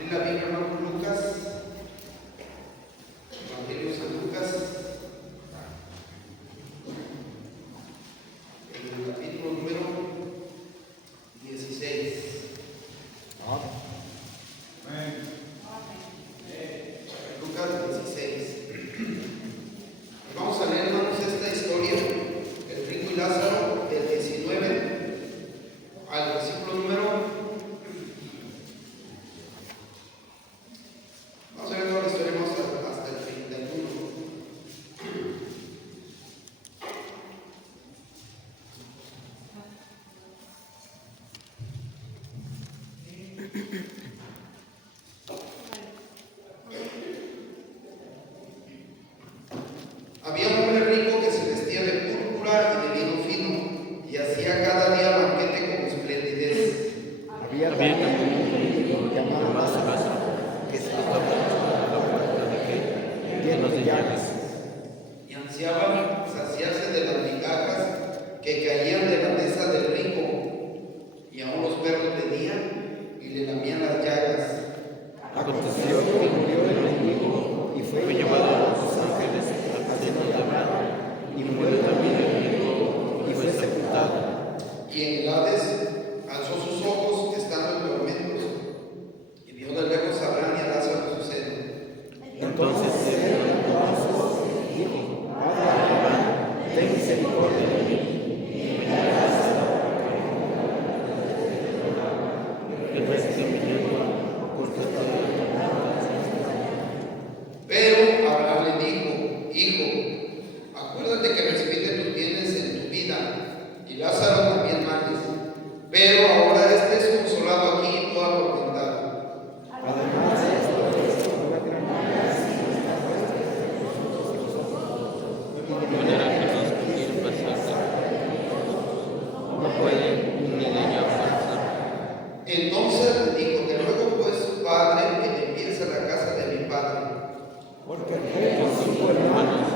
Abrir la Biblia, hermano Lucas, Evangelio de San Lucas, en el capítulo número 16. Lucas 16. Y vamos a leer, hermanos, esta historia, el rico y Lázaro, del 19 al versículo número. Vamos a ver toda la historia, vamos hasta el 31. Había un hombre rico que se vestía de púrpura y de lino fino, y hacía cada día banquete con esplendidez. Había también un rico llamado Lázaro, que se estaba a la puerta de aquel lleno de llagas, Y ansiaba saciarse de las migajas que caían de la mesa del rico, y aún los perros venían y le lamían las llagas. Aconteció que murió el mendigo y fue llevado a los ángeles al seno de Abraham, y murió también el rico y fue sepultado. Y en el Hades alzó sus ojos estando en tormentos, y vio de lejos a Abraham y a Lázaro en su seno. Entonces se levantó y dijo: Padre Abraham, ten misericordia de mí, y me llevarás a la que no esté caminando, porque estoy Pero Abraham le dijo: Hijo, acuérdate que recibiste tus bienes en tu vida, y Lázaro también males, pero ahora estés consolado aquí y tú atormentado. Además de esto, una gran gracia está puesta De manera que los que quieren pasar no pueden ni de ello apartar. Entonces le dijo: Te ruego pues, Padre, que te envíes a la casa de mi padre, porque el Con rey sus cinco hermanos hermanos,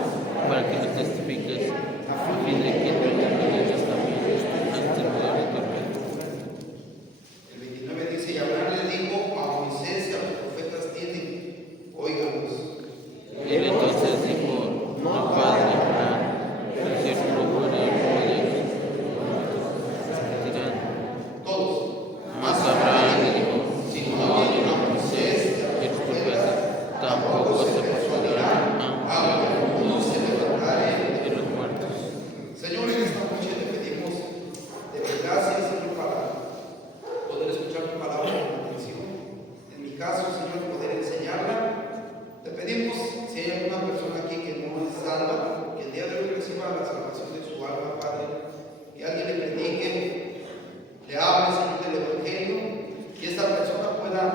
para que me testifiques, a fin de que tú también ellos también han tenido de tormento. el 29 dice: Y Abraham le dijo: A Moisés y a los profetas tienen, óiganos. Y él entonces dijo: No, Padre Abraham, pero si el procura poder, dirán. Todos. Mas Abraham le dijo: Si Si no no oyen oyen a a Moisés y los profetas, tampoco se persuadirán, aunque alguno se levantare. de los muertos. Señor, en esta noche te pedimos de gracias, Señor, para poder escuchar tu palabra con atención. En mi caso, Señor, poder enseñarla. Te pedimos, si hay alguna persona aquí que no es salva, que el día de hoy reciba la salvación de su alma, Padre. Que alguien le predique, le hable, Señor, del Evangelio, y esta persona pueda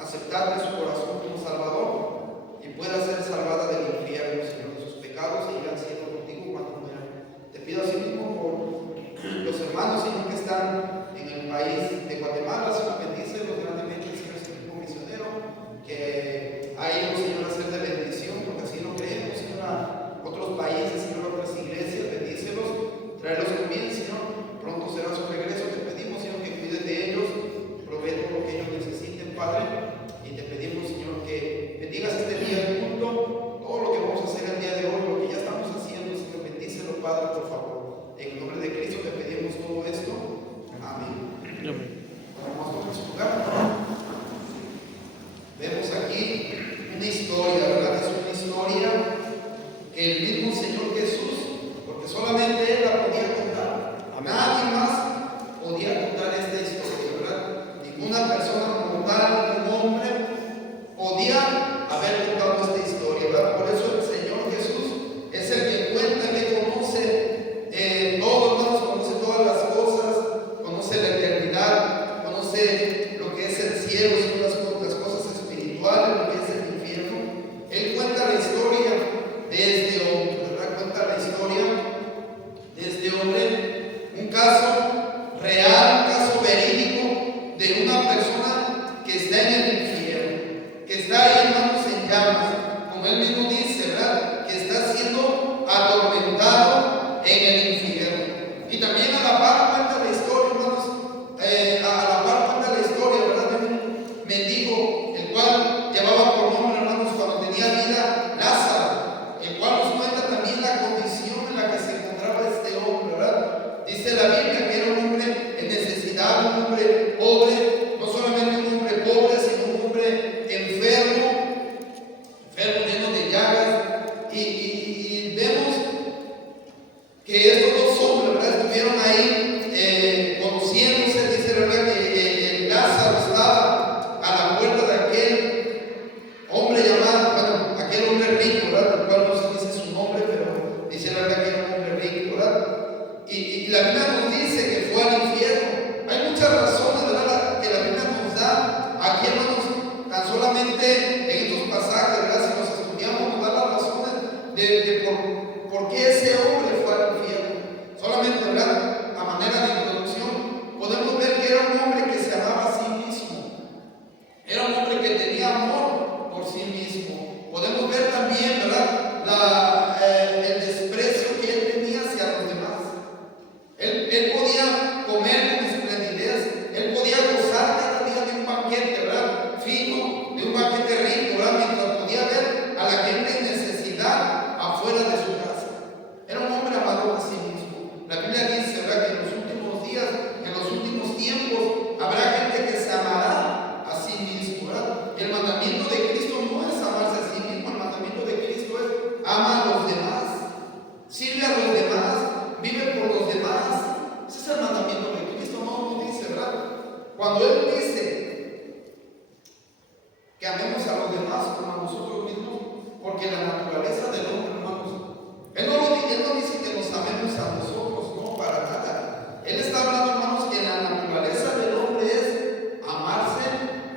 aceptar de su corazón como Salvador y pueda ser salvada del infierno, Señor, de sus pecados e ir al cielo contigo cuando muera. Te pido así mismo por los hermanos, Señor, que están en el país de Guatemala, Señor, bendícelos grandemente, Señor, este equipo misionero, que a ellos, Señor, hacer de bendición, porque así lo creemos, Señor, a otros países, Señor, a otras iglesias, bendícelos, traerlos también, Señor, pronto será su regreso. Te pedimos, Señor, que cuides de ellos, provee todo lo que ellos necesiten, Padre, y te pedimos, Señor, que bendigas este día del culto, todo lo que vamos a hacer el día de hoy, lo que ya estamos haciendo, Señor, bendícelo, Padre, por favor. En el nombre de Cristo te pedimos todo esto. Amén. Amén. Podemos Cuando Él dice que amemos a los demás como a nosotros mismos, porque la naturaleza del hombre, hermanos, Él no dice que nos amemos a nosotros, no, para nada. Él está hablando, hermanos, que la naturaleza del hombre es amarse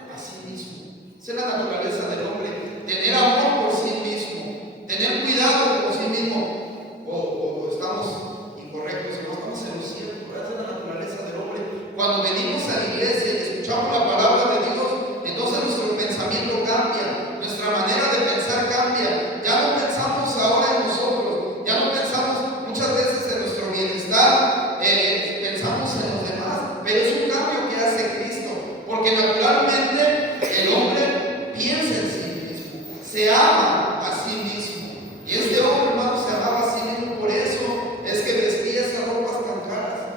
a sí mismo. Esa es la naturaleza del hombre, tener amor por sí mismo, tener cuidado por sí mismo. O estamos incorrectos, no estamos en lo cierto. Esa es la naturaleza del hombre. Cuando venimos a la iglesia y escuchamos la palabra de Dios, entonces nuestro pensamiento cambia, nuestra manera de pensar cambia. Ya no pensamos ahora en nosotros, ya no pensamos muchas veces en nuestro bienestar, pensamos en los demás, pero es un cambio que hace Cristo, porque naturalmente el hombre piensa en sí mismo, se ama a sí mismo, y este hombre, hermano, se amaba a sí mismo. Por eso es que vestía esas ropas tan caras.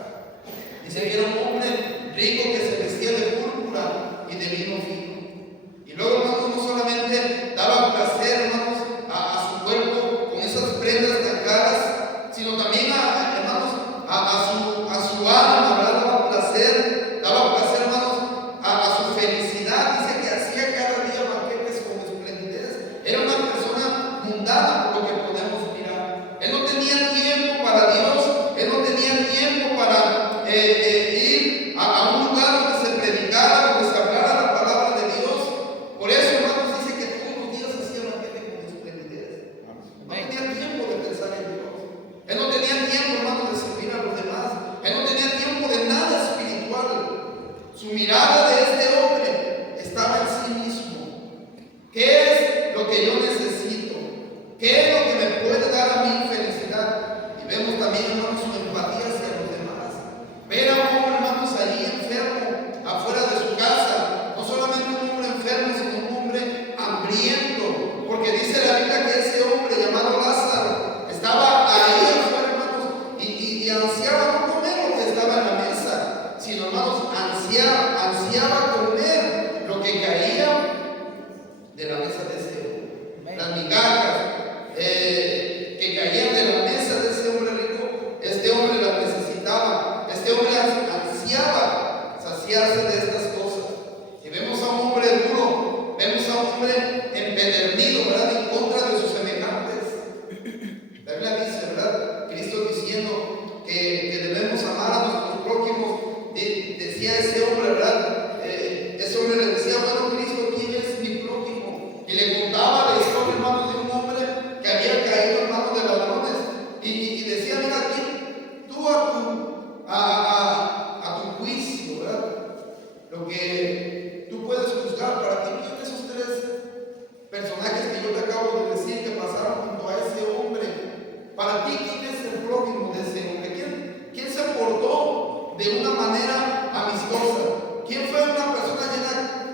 Dice que era un hombre rico que se vestía de púrpura y de lino fino. Y luego, hermanos, no solamente daba placer, hermanos, a su cuerpo con esas prendas tan caras, sino también, hermanos, a su alma, ¿verdad? Daba placer, hermanos, a su felicidad. Dice que hacía cada día banquetes con esplendidez. Era una persona mundana, por lo que podemos mirar. Él no tenía tiempo para Dios, él no tenía tiempo para ir a un lugar donde se predicara, donde se hablara la palabra de Dios. Por eso, hermanos, dice que todos los días hacía banquete con esplendidez. No tenía tiempo de pensar en Dios. Él no tenía tiempo, hermanos, de servir a los demás. Él no tenía tiempo de nada espiritual. Su mirada de este hombre estaba en sí mismo. ¿Qué es lo que yo necesito? ¿Qué es lo que me puede dar a mí felicidad? Y vemos también, hermanos, su empatía hacia los demás. Ver a un hombre, hermanos, allí enfermo, afuera de su casa. No solamente un hombre enfermo, sino un hombre hambriento. Porque dice la Biblia que ese hombre llamado Lázaro estaba ahí afuera, hermanos, y ansiaba no comer lo que estaba en la mesa, sino, hermanos, ansiaba comer lo que caía de la mesa de ese hombre. Las migajas que caían de la mesa de ese hombre rico, este hombre las necesitaba. Este hombre ansiaba saciarse de estas cosas. Y vemos a un hombre duro, vemos a un hombre empedernido, ¿verdad?, en contra de sus semejantes. La Biblia dice, ¿verdad?, Cristo diciendo que debemos amar a nuestros prójimos. Decía ese hombre, ¿verdad? Ese hombre le decía, bueno, Cristo, ¿quién es mi prójimo? Y le contaba la historia, hermanos, de un hombre que había caído en manos de ladrones. Y decía, mira, aquí, tú a tu juicio, ¿verdad? Lo que tú puedes juzgar para ti, ¿quién de esos tres personajes que yo te acabo de decir que pasaron junto a ese hombre? Para ti, ¿quién es el prójimo de ese hombre? ¿Quién se portó de una manera amistosa? ¿Quién fue una persona llena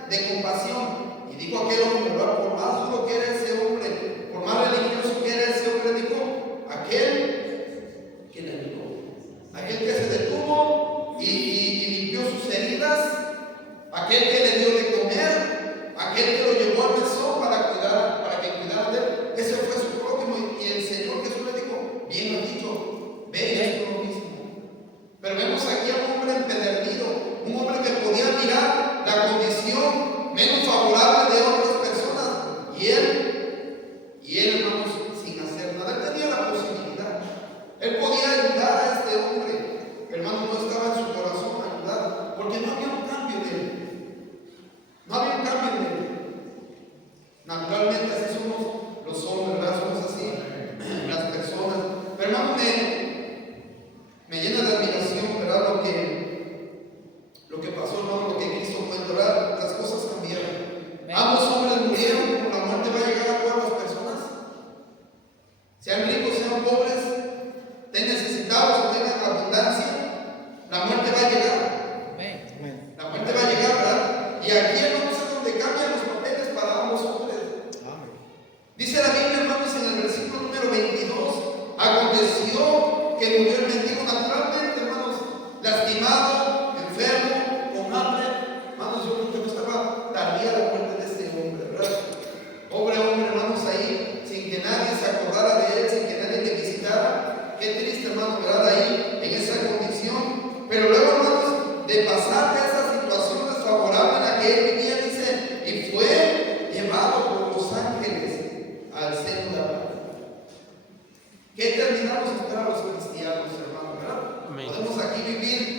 de compasión? Y dijo aquel hombre, ¿verdad?, por más duro que era ese hombre, por más religioso que era ese hombre, dijo, aquel que le ayudó, aquel que se detuvo y limpió sus heridas, aquel que le dio de comer, aquel que lo llevó al mesón para que cuidara de él. Ese fue su prójimo. Y el Señor Jesús le dijo, bien has dicho, ve y haz lo mismo. Pero vemos aquí a un hombre empedernido, un hombre que podía mirar la condición menos favorable de otras personas, y él, hermanos, sin hacer nada. Él tenía la posibilidad, él podía ayudar a este hombre, pero, hermano, no estaba en su corazón ayudar, porque no había un cambio de él, no había un cambio de él. Naturalmente así somos los hombres, ¿verdad? Somos así las personas. Pero, hermano, me llena de admiración, ¿verdad?, lo que pasó, hermano, lo que Cristo fue, ¿verdad? Las cosas cambiaron. Ambos hombres murieron, como la muerte va a llegar a todas las personas. Sean ricos, sean pobres, estén necesitados o tengan abundancia, la muerte va a llegar. La muerte va a llegar, ¿verdad? Y aquí, hermanos, es donde cambian los papeles para ambos hombres. Dice la Biblia, hermanos, en el versículo número 22, aconteció que murió el mendigo naturalmente, hermanos, lastimado, enfermo, con hambre. Hermanos, yo creo que no estaba tardía la muerte de este hombre, ¿verdad? Pobre hombre, hermanos, ahí, sin que nadie se acordara de él, sin que nadie le visitara. Qué triste, hermano, ¿verdad?, ahí, en esa condición. Pero luego, hermanos, de pasar de esa situación la que él vivía, dice, y fue llevado por los ángeles al seno de Abraham. ¿Qué terminamos de esperar los cristianos, hermanos? ¿Verdad? Amén. Podemos aquí vivir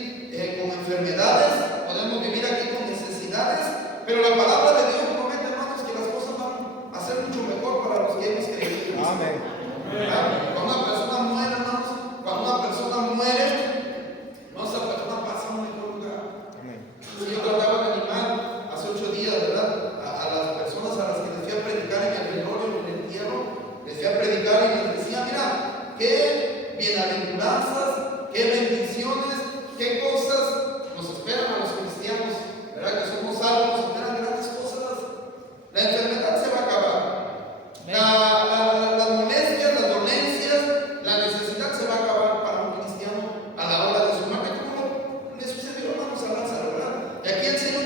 con enfermedades, podemos vivir aquí con necesidades, pero la palabra de Dios promete, hermanos, que las cosas van a ser mucho mejor para los que hemos creído en Cristo. Amén. Cuando una persona muere, hermanos, cuando una persona muere, no, esa persona pasa a un mejor lugar. Amén. Si yo trataba de animar hace 8 días, ¿verdad? A las personas a las que les fui a predicar en el velorio, en el entierro, les fui a predicar y les decía, mira, qué bienaventuranzas, qué bendiciones, qué cosas nos esperan a los cristianos, ¿verdad? Que somos salvos, nos esperan grandes cosas. La enfermedad se va a acabar. Las molestias, las dolencias, la necesidad se va a acabar para un cristiano a la hora de su muerte, como le sucedió, hermanos, a Lázaro, ¿verdad? Y aquí el Señor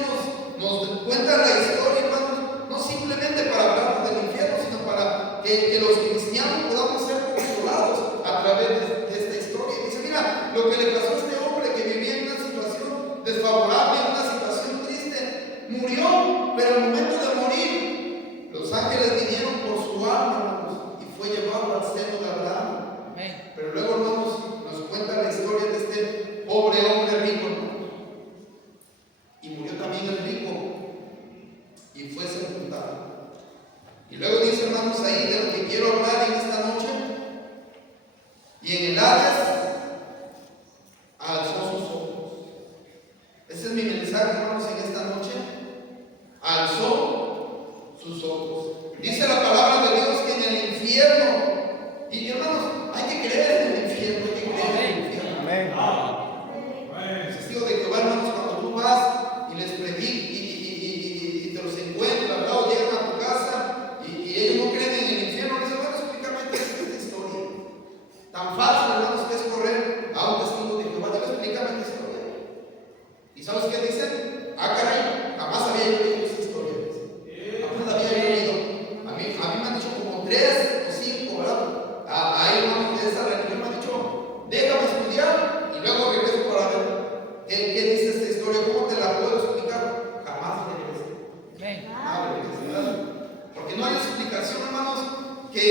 nos cuenta la historia, hermanos, no simplemente para hablar del infierno, sino para que los cristianos podamos ser consolados a través de esta historia. Y dice, mira, lo que le pasó a este hombre que vivía en una situación desfavorable, en una situación triste, murió, pero al momento de morir, los ángeles vinieron por su alma, hermanos, y fue llevado al seno de Abraham. Pero luego, hermanos, nos cuenta la historia de este pobre hombre rico, hermanos. Y murió también el rico y fue sepultado. Y luego dice, hermanos, ahí de lo que quiero hablar en esta noche, y en el Hades alzó sus ojos. Ese es mi mensaje, hermanos, en esta noche. Alzó sus ojos. Dice la palabra de Dios que en el infierno, y hermanos, hay que creer en el infierno, hay que creer en el infierno. Amén. Testigo de Jehová, hermanos, cuando tú vas y les predicas y te los encuentras, ¿verdad? O llegan a tu casa y ellos no creen en el infierno, dicen, bueno, explícame esta historia. Tan fácil, hermanos, que es correr a un testigo de Jehová. Digo, explícame esta historia. ¿Y sabes qué dicen? Ah, caray, jamás había yo leído esta historia. Jamás la había leído. A mí me han dicho como 3 o 5, ¿verdad? Ahí, hermanos, de esa religión me han dicho, déjame estudiar y luego regreso para ver qué dice esta historia, cómo te la puedo explicar. Jamás regresé. Porque no hay explicación, hermanos, que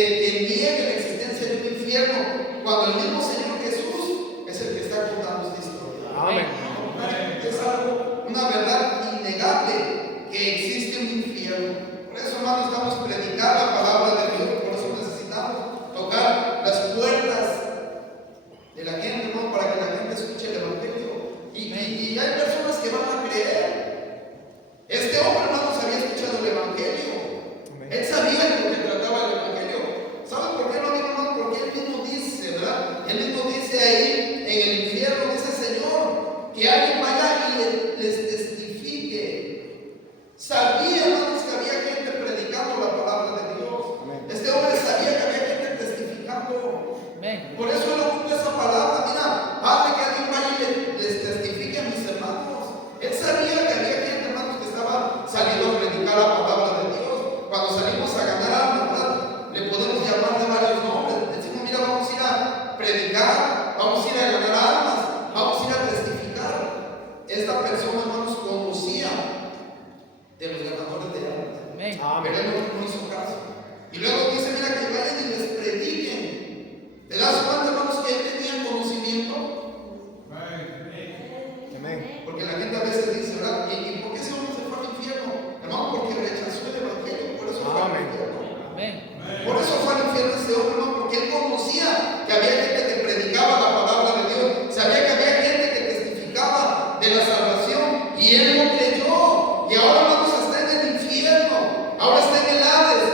niegue la existencia de un infierno cuando el mismo Señor Jesús es el que está contando esta historia. Amén. Es algo, una verdad innegable, que existe un infierno. Por eso, hermanos, estamos predicando la palabra de Dios, por eso necesitamos tocar las puertas de la gente, hermano, para que la gente escuche el Evangelio. Y hay personas que van a creer. Este hombre, hermanos, había escuchado el Evangelio. Él sabía de lo que trataba el Evangelio. ¿Saben por qué no, hermano? Porque él mismo dice, ¿verdad? Él mismo dice ahí en el infierno, dice, Señor, que alguien vaya y les testifique. Sabía, hermanos, que había gente predicando la palabra de Dios. Este hombre sabía que había gente testificando. Por eso él ocupó esa palabra. Mira, hazme que alguien vaya y les testifique a mis hermanos. Él sabía que había gente, hermanos, que estaba saliendo a predicar la palabra de Dios. Cuando salimos a ganar almas, ¿verdad? Le podemos llamar de varios nombres. Decimos, mira, vamos a ir a predicar, vamos a ir a ganar almas, vamos a ir a testificar. Esta persona, hermanos, conocía de los ganadores de almas. Pero él no hizo caso. Y luego dice, mira, que vayan y les prediquen. ¿Te das cuenta, hermanos, que él tenía conocimiento? Amén. Porque la gente a veces dice, ¿verdad? ¿Y por qué ese hombre se fue al infierno? Hermano, porque rechazó el Evangelio, por eso fue al infierno. Por eso fue al infierno este hombre, hermano, porque él conocía que había gente que predicaba la palabra de Dios, sabía que había gente que testificaba de la salvación, y él no creyó. Y ahora, hermanos, está en el infierno, ahora está en el Hades.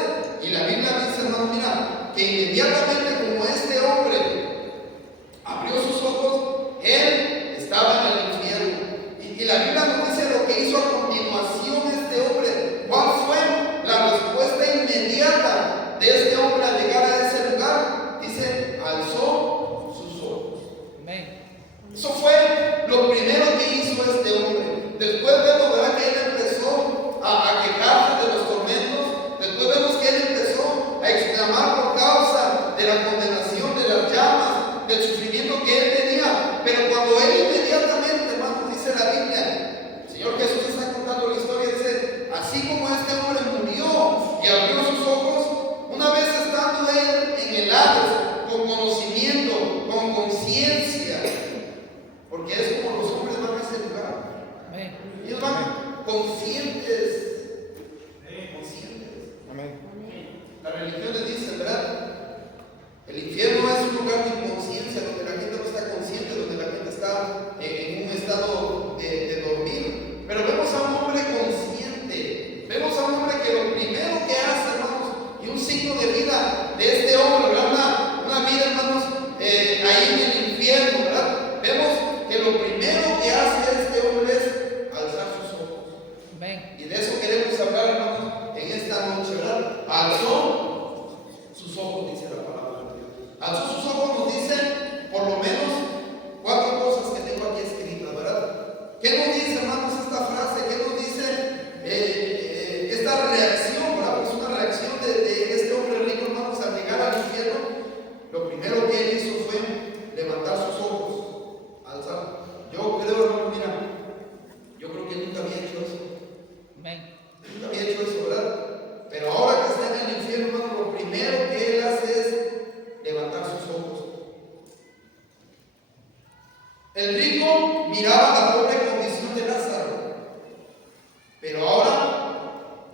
Y la Biblia dice, hermano, mira, que inmediatamente como este hombre abrió sus ojos, él estaba en el infierno. Y la Biblia nos dice lo que hizo a continuación este hombre. ¿Cuál fue la respuesta inmediata de este hombre al llegar a ese lugar? Dice, alzó sus ojos. Eso fue lo primero que hizo este hombre. Después vemos, ¿verdad?, que él empezó a quejarse de los tormentos. Después vemos que él empezó a exclamar por causa de la condenación, de las llamas, del sufrimiento que él tenía. Pero cuando él inmediatamente, hermanos, dice la Biblia, el Señor Jesús está contando la historia, dice conscientes. Conscientes. Amén. La religión les dice, ¿verdad? El infierno es un lugar de inconsciencia, donde la gente no está consciente, donde la gente está en un estado de dormir. Pero vemos a un hombre consciente, vemos a un hombre que lo primero que hace, hermanos, y un signo de vida de este hombre, ¿verdad? Una vida, hermanos, ahí en el infierno, ¿verdad? Vemos que lo primero que hace este hombre es alzar sus ojos. Y de eso queremos hablar, hermanos, en esta noche, ¿verdad? Alzó sus ojos, dice la palabra. Alzó sus ojos, nos dice por lo menos 4 cosas que tengo aquí escritas, ¿verdad? ¿Qué nos dice, hermanos, esta frase? ¿Qué nos dice esta reacción, ¿verdad? Es una reacción de este hombre rico, hermanos, al llegar al infierno. Lo primero que él hizo fue levantar sus ojos, alzar. Yo creo, hermano, mira, yo creo que nunca había hecho eso. Nunca había hecho eso, ¿verdad? Pero ahora que está en el infierno, hermano, lo primero que él hace es levantar sus ojos. El rico miraba la pobre condición de Lázaro, pero ahora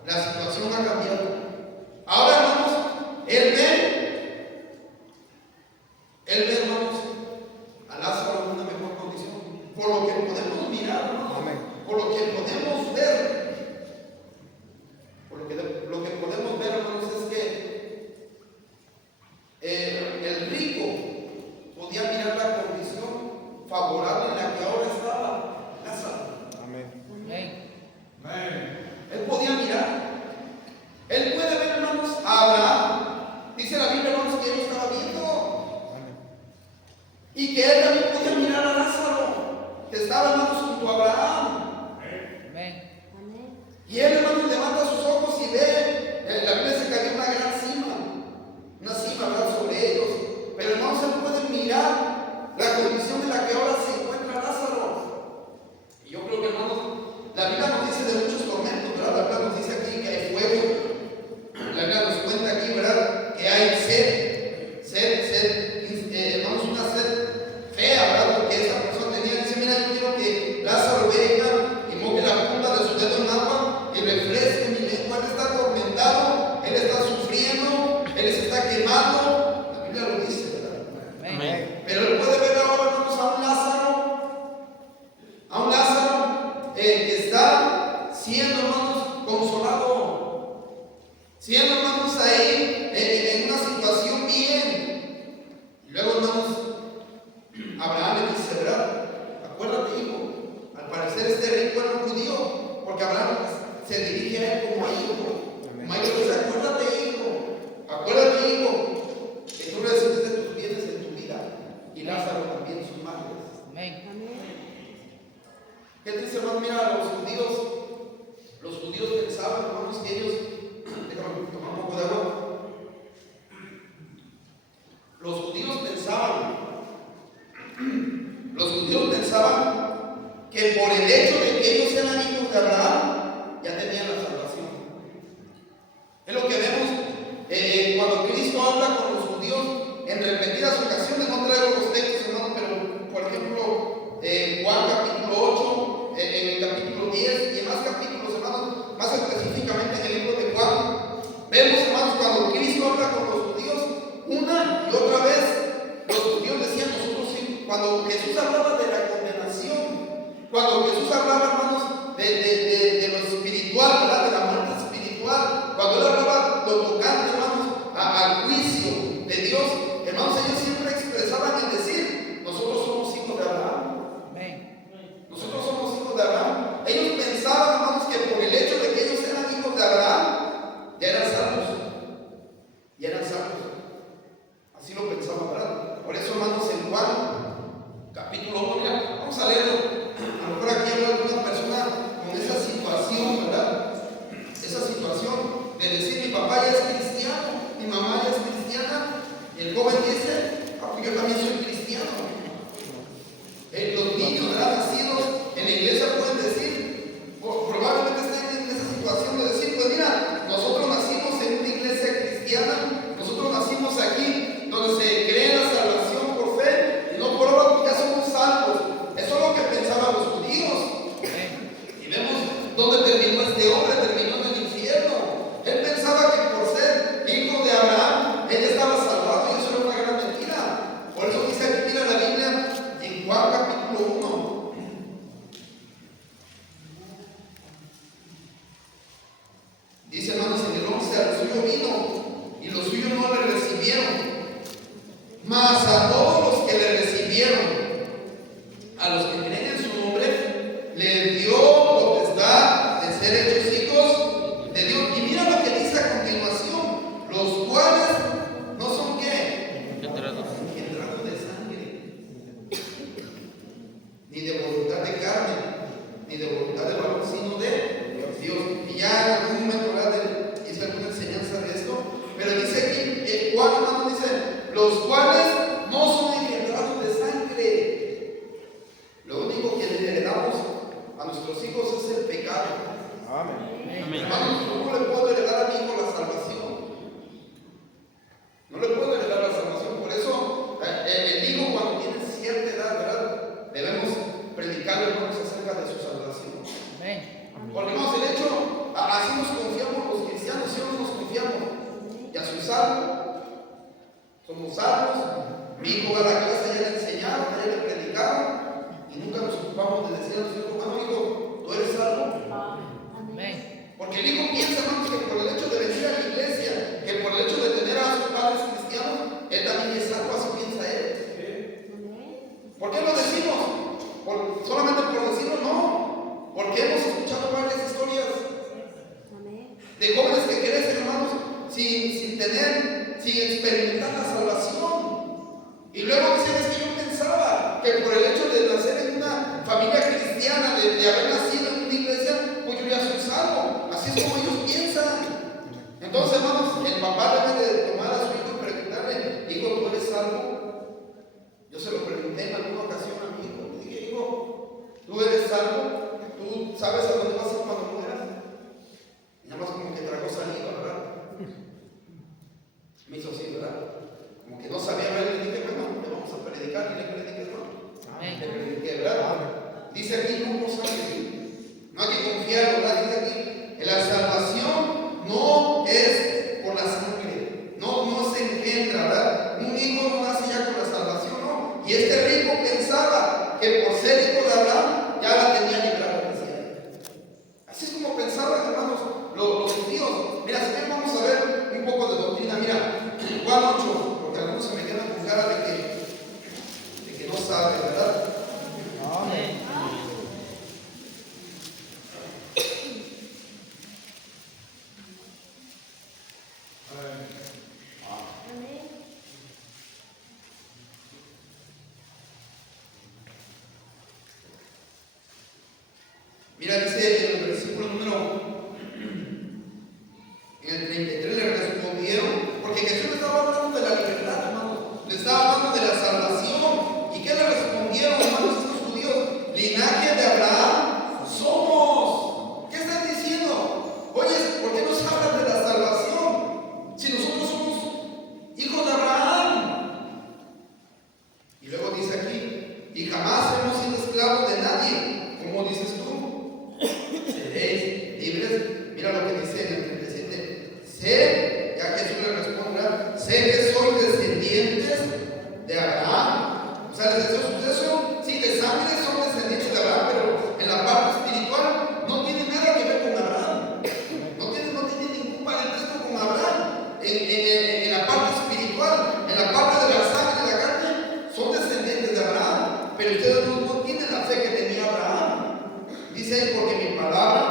la situación ha cambiado. Ahora, hermanos, él ve, hermanos, a Lázaro en una mejor condición. Por lo que podemos mirar, hermanos, por lo que podemos ver. Lo que podemos ver, hermanos, es que el rico podía mirar la condición favorable en la que ahora estaba Lázaro. Amén. Él podía mirar. Él puede ver, hermanos, a Abraham. Dice la Biblia, hermanos, que él estaba viendo. Y que él también podía mirar a Lázaro, que estaba, hermanos, junto a Abraham. Y él, hermanos, levanta sus ojos y ve, la Biblia dice que había una gran cima, ¿verdad?, sobre ellos. Pero, hermanos, él puede mirar la condición en la que ahora se encuentra Lázaro. Y yo creo que, hermanos, la Biblia nos dice de muchos tormentos, ¿verdad? La Biblia nos dice aquí que hay fuego. La Biblia nos cuenta aquí, ¿verdad?, que hay hermanos, una sed fea, ¿verdad?, porque esa persona tenía, dice, mira, yo quiero que Lázaro venga y moje la punta de su dedo en agua y refresque mi lengua. Él está atormentado, él está sufriendo, él se está quemando. La Biblia lo dice, ¿verdad? Amén. Pero él puede ver ahora, hermanos, a un Lázaro que está siendo, hermanos, consolado, siendo, hermanos, ahí en una situación bien. Y luego, hermanos, Abraham le dice, ¿verdad? Acuérdate, hijo. Al parecer este rico era un judío, porque Abraham se dirige a él como a hijo. Como a hijo, dice, acuérdate, hijo, que tú recibiste tus bienes en tu vida y Lázaro también sus males. ¿Qué dice, hermano? Mira, los judíos pensaban, hermanos, que ellos, déjame tomar un poco de agua. Los judíos pensaban que por el hecho de que ellos eran hijos de Abraham, ya tenían la salvación. Es lo que vemos cuando Cristo habla con los judíos en repetidas ocasiones. No traigo los textos, hermanos, pero por ejemplo, Juan capítulo 8, en el capítulo 10 y en más capítulos, hermanos, más específicamente en el libro de Juan, vemos, hermanos, cuando Cristo habla con los judíos, una y otra vez, los judíos decían, nosotros sí. Cuando Jesús hablaba de la condenación, cuando Jesús hablaba, hermanos, de lo espiritual, ¿verdad?, de la muerte espiritual, cuando él hablaba lo tocante, hermanos, al juicio de Dios, hermanos, ellos siempre expresaban en decir, nosotros somos hijos de Abraham. Nosotros somos hijos de Abraham. Ellos pensaban, hermanos, que por el hecho de que ellos eran hijos de Abraham, ya eran salvos. Así lo pensaban, ¿verdad? Por eso, hermanos, en Juan capítulo 1, mira, vamos a leerlo. A lo mejor aquí habla alguna persona con esa situación, ¿verdad? Esa situación de decir, mi papá ya es cristiano, mi mamá ya es cristiana. Y el joven dice, pues yo también soy cristiano. Los niños, ¿verdad?, nacidos en la iglesia pueden decir, probablemente estén en esa situación de decir, pues mira, nosotros nacimos en una iglesia ¿Dónde terminó este hombre? Terminó en el infierno. Él pensaba que por ser hijo de Abraham, él estaba salvado, y eso era una gran mentira. Por eso dice aquí, mira la Biblia en Juan capítulo 1. Dice, hermanos, en el 11, a lo suyo vino, y los suyos no le recibieron. Mas a todos los que le recibieron, a los que creen en su nombre, le dio potestad de ser hechos hijos de Dios. Y mira lo que dice a continuación: los cuales no son ¿qué? Engendrados De sangre, ni de voluntad de carne, ni de voluntad de varón, sino de Dios. Y ya en algún momento hice alguna enseñanza de esto, pero dice aquí, Juan, hermano, dice, los cuales no son engendrados de sangre. Lo único que le heredamos a nuestros hijos es el pecado. Amén. Hermano, ¿cómo le puedo heredar a mi hijo la salvación? No le puedo heredar la salvación. Por eso, el hijo, cuando tiene cierta edad, ¿verdad?, debemos predicarle, hermanos, acerca de su salvación. Porque, hermanos, el hecho, así nos confiamos los cristianos, si no nos confiamos. Ya soy salvo, somos salvos. Mi hijo va a la clase, ya le enseñaron, ya le predicaron, y nunca nos ocupamos de decir a nuestro hijo, hermano, hijo, ¿tú eres salvo? Porque el hijo piensa, hermanos, que por el hecho de venir a la iglesia, que por el hecho de tener a sus padres cristianos, él también es salvo, así piensa él. ¿Por qué lo decimos? ¿Solamente por decirlo? No. Porque hemos escuchado varias historias de jóvenes que crecen, hermanos, sin experimentar la salvación. Y luego dicen, es que yo pensaba que por el hecho de nacer en una familia cristiana, de haber nacido en una iglesia, pues yo ya soy salvo. Así es como ellos piensan. Entonces, hermanos, el papá debe de tomar a su hijo y preguntarle, hijo, ¿tú eres salvo? Yo se lo pregunté en alguna ocasión a mi hijo. Le dije, hijo, ¿tú eres salvo? ¿Tú sabes a dónde vas a ir cuando mueras? Y nada más como que tragó saliva, ¿verdad? Me hizo así, ¿verdad? Como que no sabía ver. Le dije, bueno, le vamos a predicar. Y le prediqué, ¿no? Le prediqué, ¿verdad? Dice aquí, no hay que confiar, ¿verdad? Dice aquí, la salvación no es por la sangre, no se engendra, ¿verdad? Un hijo no nace ya con la salvación, no. Y este rico pensaba que por ser hijo de Abraham ya la tenía librada, decía. Así es como pensaban, hermanos, los judíos. Mira, si bien vamos a ver un poco de doctrina, mira, Juan 8, porque algunos se me quedan con cara de que no saben, ¿verdad? Amén. Mira, dice en el versículo en el 33 le respondieron, porque Jesús le estaba hablando de la libertad, hermanos, le estaba hablando de la salvación. ¿Y qué le respondieron, hermanos, estos judíos? Linaje de Abraham somos. ¿Qué están diciendo? Oye, ¿por qué nos hablan de la salvación si nosotros somos hijos de Abraham? Y luego dice aquí, y jamás hemos sido esclavos de nadie. ¿Cómo dices tú? Seréis libres. Mira lo que dice en el 37. Sé, ya Jesús le responde, sé que sois descendientes de Abraham. O sea, eso sí, de sangre son descendientes de Abraham, pero en la parte espiritual no tiene nada que ver con Abraham. No tiene ningún parentesco con Abraham. En la parte espiritual, en la parte de la sangre, de la carne, son descendientes de Abraham, pero ustedes no tienen la fe que tenía Abraham. Dice ahí, porque mi palabra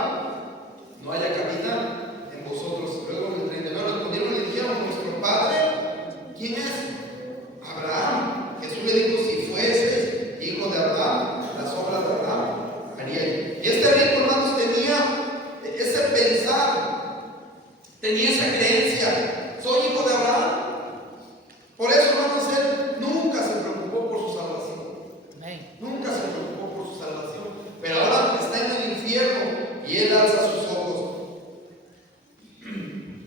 no haya cabida en vosotros. Luego en el 39 respondieron y le dijeron, nuestro padre, ¿quién es? Abraham. Jesús le dijo, si fuese hijo de Abraham, las obras de Abraham haría. Y este rico, hermanos, tenía ese pensar, tenía esa creencia, soy hijo de Abraham. Por eso, hermanos, él nunca se preocupó por su salvación. Nunca se preocupó por su salvación. Pero ahora está en el infierno y él alza sus ojos.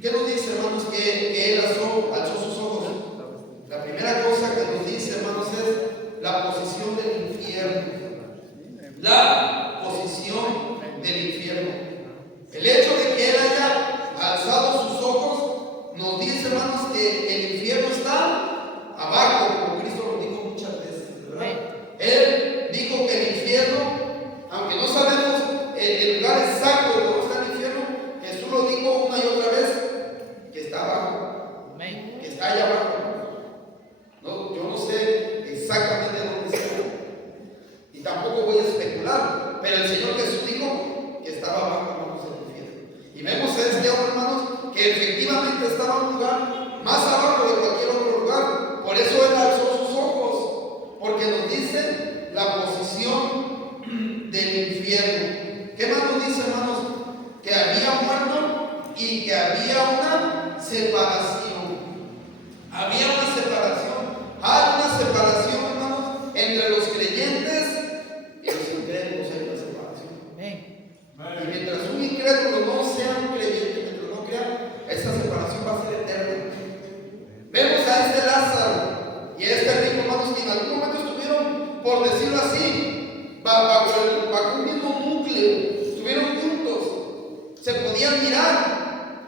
¿Qué nos dice, hermanos, que él alzó sus ojos? La primera cosa que nos dice, hermanos, es la posición del infierno. La posición del infierno. y que había una separación. Había una separación. Hay una separación, hermanos, entre los creyentes y los incrédulos. Hay una separación. Y mientras un incrédulo no sea un creyente, mientras no crea, esa separación va a ser eterna. Vemos a este Lázaro y a este rico, hermanos, que en algún momento estuvieron, por decirlo así, bajo un mismo núcleo, estuvieron juntos, se podían mirar,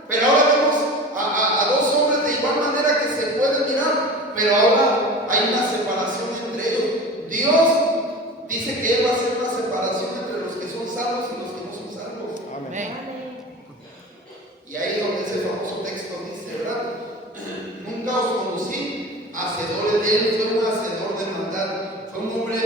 pero ahora vemos a dos hombres de igual manera que se pueden mirar, pero ahora hay una separación entre ellos. Dios dice que Él va a hacer una separación entre los que son salvos y los que no son salvos. Amén. Y ahí es donde ese famoso texto dice, ¿verdad? Nunca os conocí, hacedores de Él, fue un hacedor de maldad, fue un hombre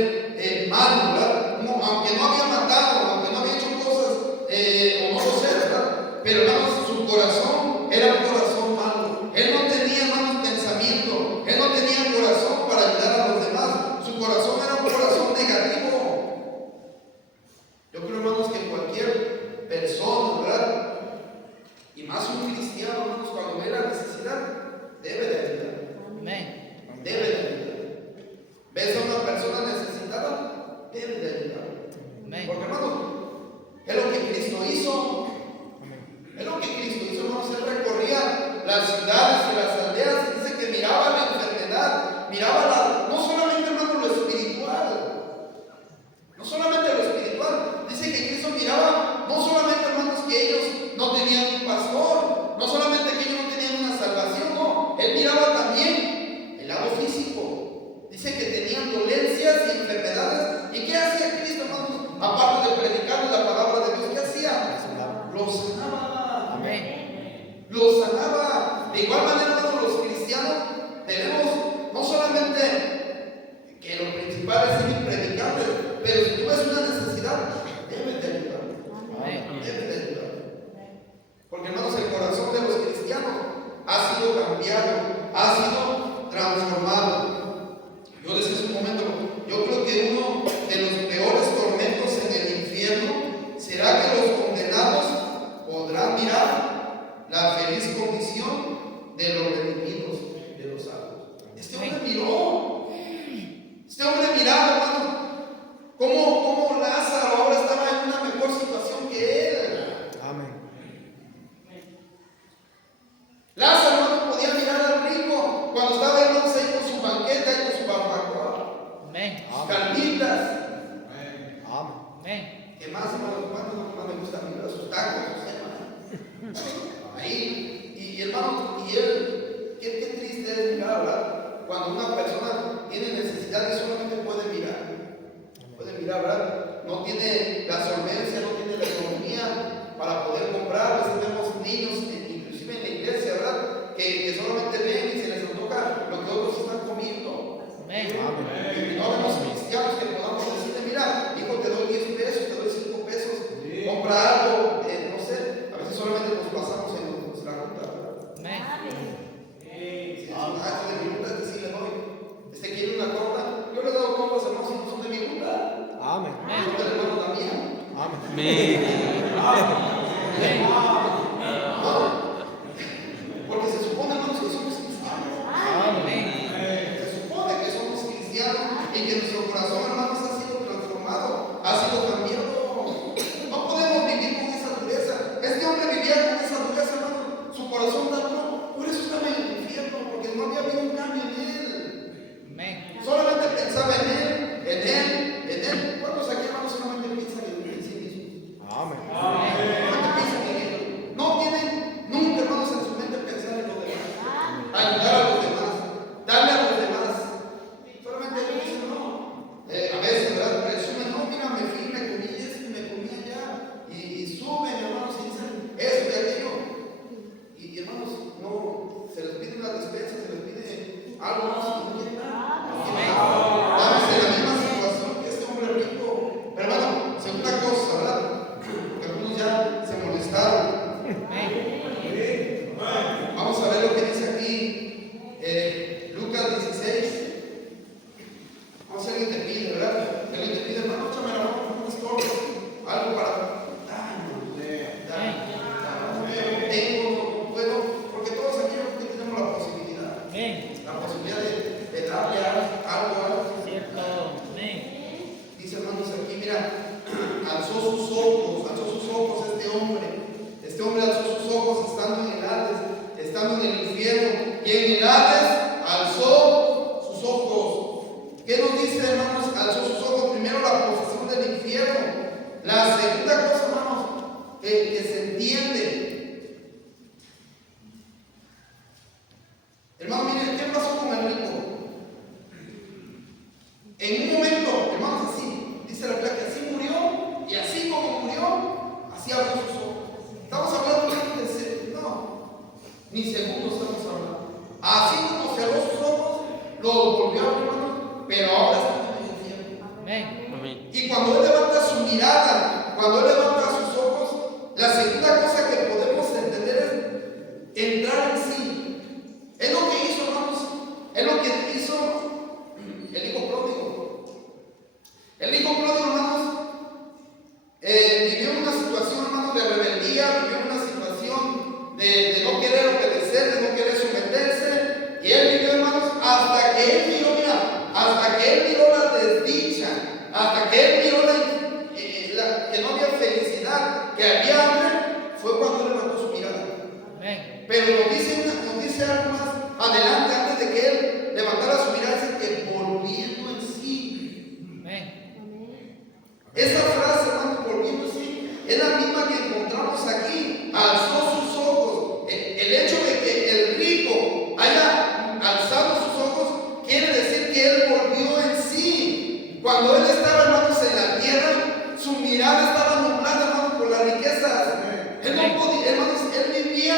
malo, ¿verdad? Aunque no había matado, aunque no había hecho cosas, o no lo sé, ¿verdad? Pero hermanos, su corazón era un corazón malo. Él no tenía, hermanos, pensamiento, él no tenía corazón para ayudar a los demás, su corazón era un corazón negativo. Yo creo, hermanos, que cualquier persona, ¿verdad? Y más un cristiano, hermanos, cuando ve la necesidad, debe de ayudar. Debe de ayudar. ¿Ves a una persona necesitada? Debe de ayudar. Porque, hermanos, es lo que Cristo hizo. Es lo que Cristo hizo, hermanos. Él recorría las ciudades y las aldeas y dice que miraba la enfermedad, miraba no solamente, hermanos, lo espiritual. No solamente lo espiritual. Dice que Cristo miraba, no solamente, hermanos, que ellos no tenían un pastor, no solamente que ellos no tenían una salvación, no. Él miraba también el lado físico. Dice que tenían dolencias y enfermedades. ¿Y qué hacía Cristo, hermanos? Aparte de predicar la palabra de Dios, ¿qué hacía? Los sanaba. Amén. Los sanaba. De igual manera, hermanos, los cristianos debemos no solamente que lo principal es seguir predicando, pero si tú ves una necesidad, debes de ayudar. Debes de ayudar. Porque, hermanos, el corazón de los cristianos ha sido cambiado, ha sido transformado. Yo decía hace un momento, yo creo que uno de los peores tormentos en el infierno será que los condenados podrán mirar la feliz condición de los redimidos, de los salvos. Este hombre miró. Este hombre miraba, hermano, cómo Lázaro ahora estaba en una mejor situación que él. Amén. Lázaro no podía mirar al rico cuando estaba, hermanos, ahí con su banqueta y con su barbacoa, sus carnitas. Amén. ¿Qué más, hermanos? ¿Cuántos no me gusta mirar sus tacos? Ahí, y hermanos, y él, qué triste es mirar, ¿verdad? Cuando una persona tiene necesidad y solamente puede mirar, ¿verdad? No tiene la solvencia, no tiene la economía para poder comprar. A veces vemos niños, inclusive en la iglesia, ¿verdad? Que solamente ven y se les antoja lo que otros están comiendo. Y no vemos cristianos que podamos decirle, mira, hijo, te doy 10 pesos, te doy 5 pesos, compra algo, no sé. A veces solamente nos pasamos en nuestra ruta, ¿verdad? Esto de mi ruta, sí le doy. Quiere una corta, yo le he dado cortas, hermanos, y no son de mi ruta. Amén. Son del hermano también. Porque se supone, hermanos, que somos cristianos. Se supone que somos cristianos y que nuestro corazón, hermanos, ha sido transformado, ha sido cambiado. No podemos vivir con esa dureza. Este hombre vivía con esa dureza, hermano. Su corazón no. Por eso estaba en el infierno, porque no había habido un cambio en él. Solamente pensaba en él. ¿Cuántos aquí, hermanos, solamente piensan en sí mismos? Amén. Solamente piensan en él. que se entiende. Hermano, miren, ¿qué pasó con el rico? En un momento, hermanos, así, dice la Biblia que así murió, y así como murió, así abrió sus ojos. Estamos hablando de no, ni segundos estamos hablando. Así como cerró sus ojos, lo volvió a abrir, hermanos, pero ahora está en el cielo. Amén. Y cuando él levanta su mirada, cuando él levanta sus ojos, la segunda cosa que podemos entender es entrar en sí. Es lo que hizo, hermanos, es lo que hizo el hijo pródigo. El hijo pródigo, hermanos, vivió una situación, hermanos, de rebeldía, vivió una situación de no querer obedecer, de no querer someterse. Y él vivió, hermanos, hasta que él miró, mira, hasta que él miró la desdicha, hasta que él miró que no había felicidad, que había hambre, fue cuando él levantó su mirada. Pero nos dice algo más adelante, antes de que él levantara su mirada, dice que volviendo en sí. Esa frase, hermano, volviendo en sí, es la misma que encontramos aquí. Alzó sus ojos. El hecho de que el rico haya alzado sus ojos quiere decir que él volvió en sí. Cuando él estaba, hermanos, en la tierra, su mirada estaba nublada, hermanos, por las riquezas. Él no podía, hermanos, él vivía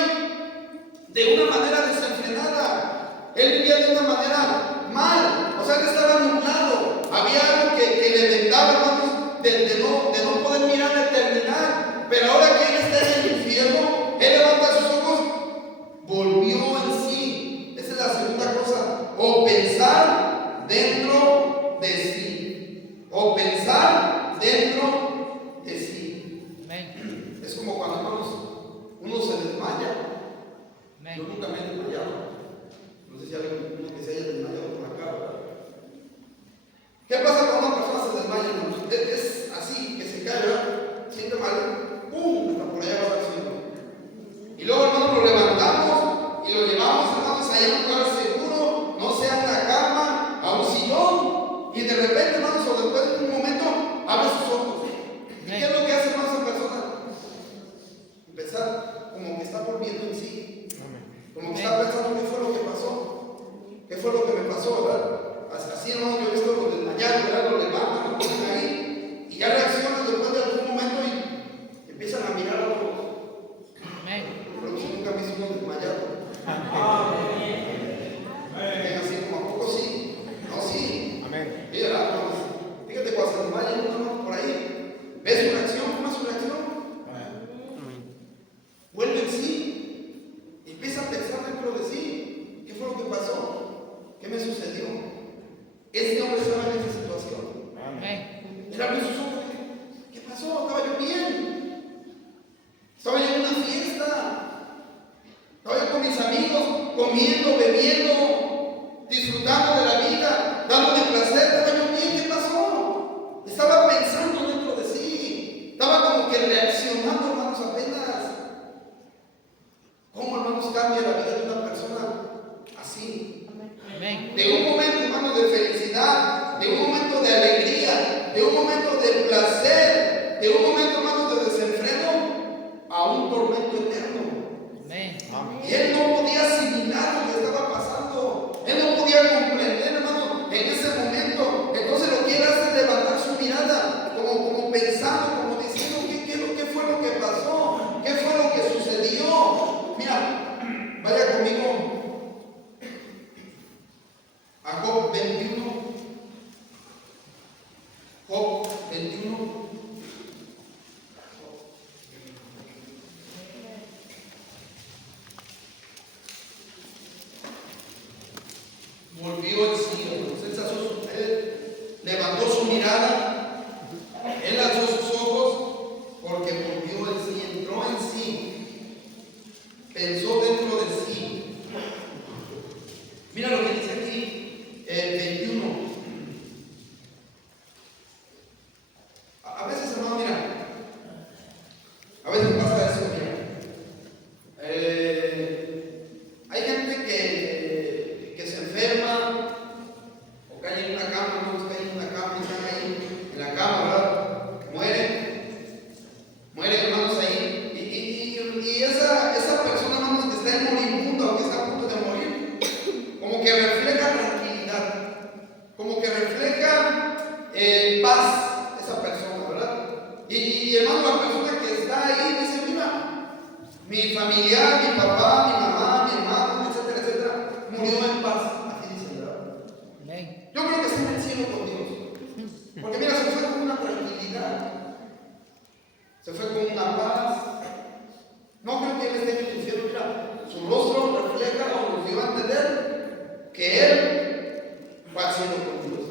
de una manera desenfrenada. Él vivía de una manera mal. O sea, él estaba nublado. Había algo que le vendaba, hermanos, de no poder mirar la eternidad. Pero ahora que él está en el infierno, él levanta sus ojos, volvió en sí. Esa es la segunda cosa. O pensar dentro de sí. O pensar dentro de sí. Es como cuando, hermanos, uno se desmaya. Yo nunca me he desmayado. No sé si hay alguno que se haya desmayado por acá, ¿verdad? ¿Qué pasa cuando una persona se desmaya, hermanos? Es así, que se cae, ¿verdad? Siente mal, ¡pum! Hasta por allá va al cielo. Y luego, hermanos, lo levantamos y lo llevamos, hermanos, allá a un lugar seguro, no sea una cama, a un sillón. Y de repente, hermanos, o después de un momento, abre sus ojos. ¿Y qué es lo que hace, hermanos, esa persona? Empezar como que está volviendo en sí. Como que estaba pensando qué fue lo que pasó. ¿Qué fue lo que me pasó, verdad? Así, hermano, yo he visto los desmayados, ¿verdad? Los levantan, los ponen ahí y ya reaccionan después de algún momento y empiezan a mirar a otros. Pero si nunca me hizo uno desmayado. Así como a poco sí. No, sí. Amén. Mira, hermanos, fíjate cuando se desmaya uno, hermano, por ahí. ¿Ves su reacción? ¿Cómo es su reacción? Vuelve en sí. Empieza a pensar dentro de sí. ¿Qué fue lo que pasó? ¿Qué me sucedió? Este hombre estaba en esa situación. Él abrió sus ojos y dijo, ¿qué pasó? Estaba yo bien. Estaba yo en una fiesta. Estaba yo con mis amigos, comiendo, bebiendo, disfrutando de la vida, dándome placer. Estaba yo bien. ¿Qué pasó? Estaba pensando dentro de sí. Estaba como que reaccionando, hermanos, apenas. ¿Cómo, hermanos, cambia la vida de una persona así? De un momento, hermanos, de felicidad, de un momento de alegría, de un momento de placer, de un momento, hermanos, de desenfreno, a un tormento eterno. Y él no podía asimilar lo que estaba pasando. Él no podía comprender, hermano, en ese momento. Entonces lo que él hace es levantar su mirada, como pensando, como diciendo, ¿qué fue lo que pasó? ¿Qué fue lo que sucedió? Mira, vaya conmigo a Job 21. Job 21. Volvió en sí, él levantó su mirada, él alzó sus ojos, porque volvió en sí, entró en sí, pensó dentro de sí. Mira lo que dice aquí, el 21. A veces, hermano, mira, a veces pasa eso, mira. Hay gente que se enferma o cae en una cama, no cae en una cama, están ahí en la cama, ¿verdad? Mueren, hermanos, ahí. mi familiar, mi papá, mi mamá, mi hermano, etcétera, etcétera, murió en paz. Así dice, ¿verdad? Yo creo que está en el cielo con Dios. Porque mira, se fue con una tranquilidad, se fue con una paz. No creo que él esté en el infierno. Mira, su rostro refleja o nos dio a entender que él va al cielo con Dios.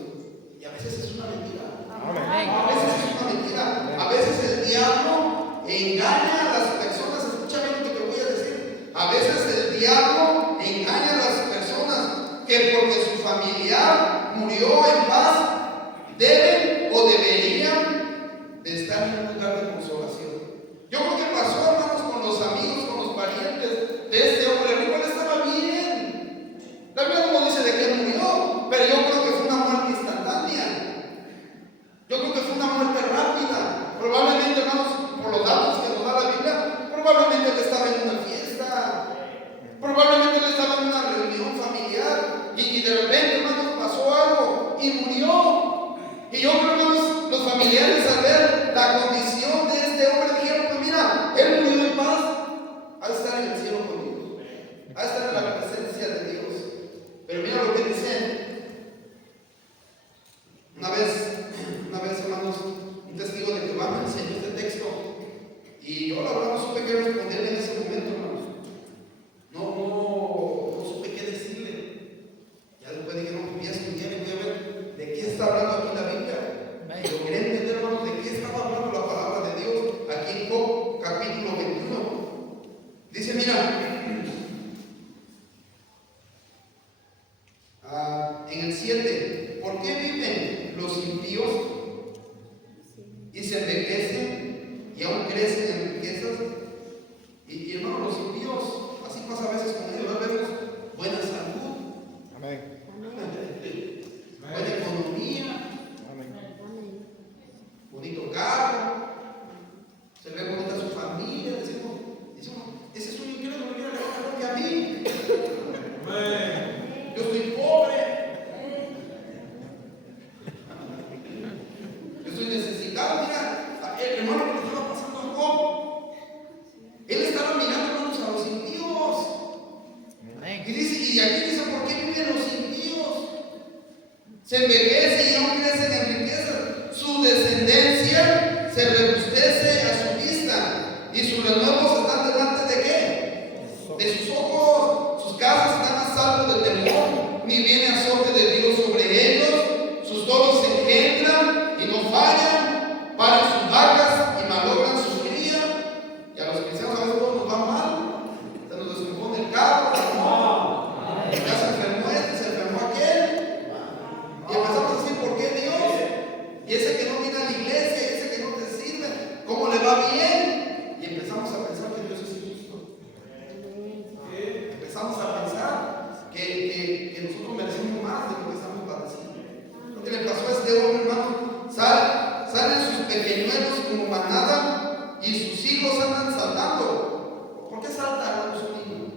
Y a veces es una mentira. A veces es una mentira. A veces el diablo engaña a las personas. Escucha bien lo que te voy a decir. A veces el diablo engaña a las personas que porque su familiar murió en paz deben o deberían de estar en un lugar de consolación. Yo creo que pasó, hermanos, con los amigos, con los parientes de este hombre. El cual estaba bien. La Biblia no dice de qué murió, pero yo creo que fue una muerte instantánea. Yo creo que fue una muerte rápida. Probablemente, hermanos, por los datos que nos da la Biblia, probablemente él estaba en una fiesta. Probablemente él estaba en una reunión familiar. Y de repente, hermanos, pasó algo y murió. Y yo creo, hermanos, los familiares al ver la condición de este hombre dijeron, pues mira, él murió en paz, ha de estar en el cielo con Dios, ha de estar en la presencia de Dios. Pero mira lo que dice. Una vez, hermanos, un testigo de Jehová me enseñó este texto y yo la verdad no supe qué responderle en ese momento, hermanos. No supe qué decirle. Ya después dije, no, voy a estudiar y voy a ver de qué está hablando aquí la Biblia. Yo quería entender, hermanos, de qué estaba hablando la palabra de Dios aquí en Job, capítulo 21. Dice, mira, en el 7, ¿por qué viven los impíos y se envejecen y aún crecen en riquezas? Y hermano, los impíos, así pasa a veces con ellos, vemos buena salud, Amén. buena economía, bonito carro, se ve bonita su familia, decimos, ese es un incrédulo, mira, le va mejor que a mí. Yo estoy pobre, yo estoy necesitado. Mira, el hermano que le estaba pasando a Job, él estaba mirando, hermanos, a los impíos. Y dice, y aquí dice, ¿por qué viven los impíos? Se envejece y aún crecen en riqueza. Su descendencia se rebustece a su vista y sus renuevos están delante de qué? De sus ojos. Sus casas están a salvo del temor, ni viene azote de Dios sobre ellos. Sus toros se engendran y no fallan, paran sus vacas y malogran su cría. Y a los cristianos a veces todos nos va mal, se nos descompone el carro, ya se enfermó este, se enfermó aquel. Y empezamos a decir, ¿por qué Dios? Y ese que no viene a la iglesia, y ese que no te sirve, ¿cómo le va bien? Y empezamos a pensar que Dios es injusto. Empezamos a pensar que nosotros merecemos más de lo que estamos padeciendo. Lo que le pasó a este hombre, hermano, salen sus pequeñuelos como manada y sus hijos andan saltando. ¿Por qué salta, hermanos, un niño?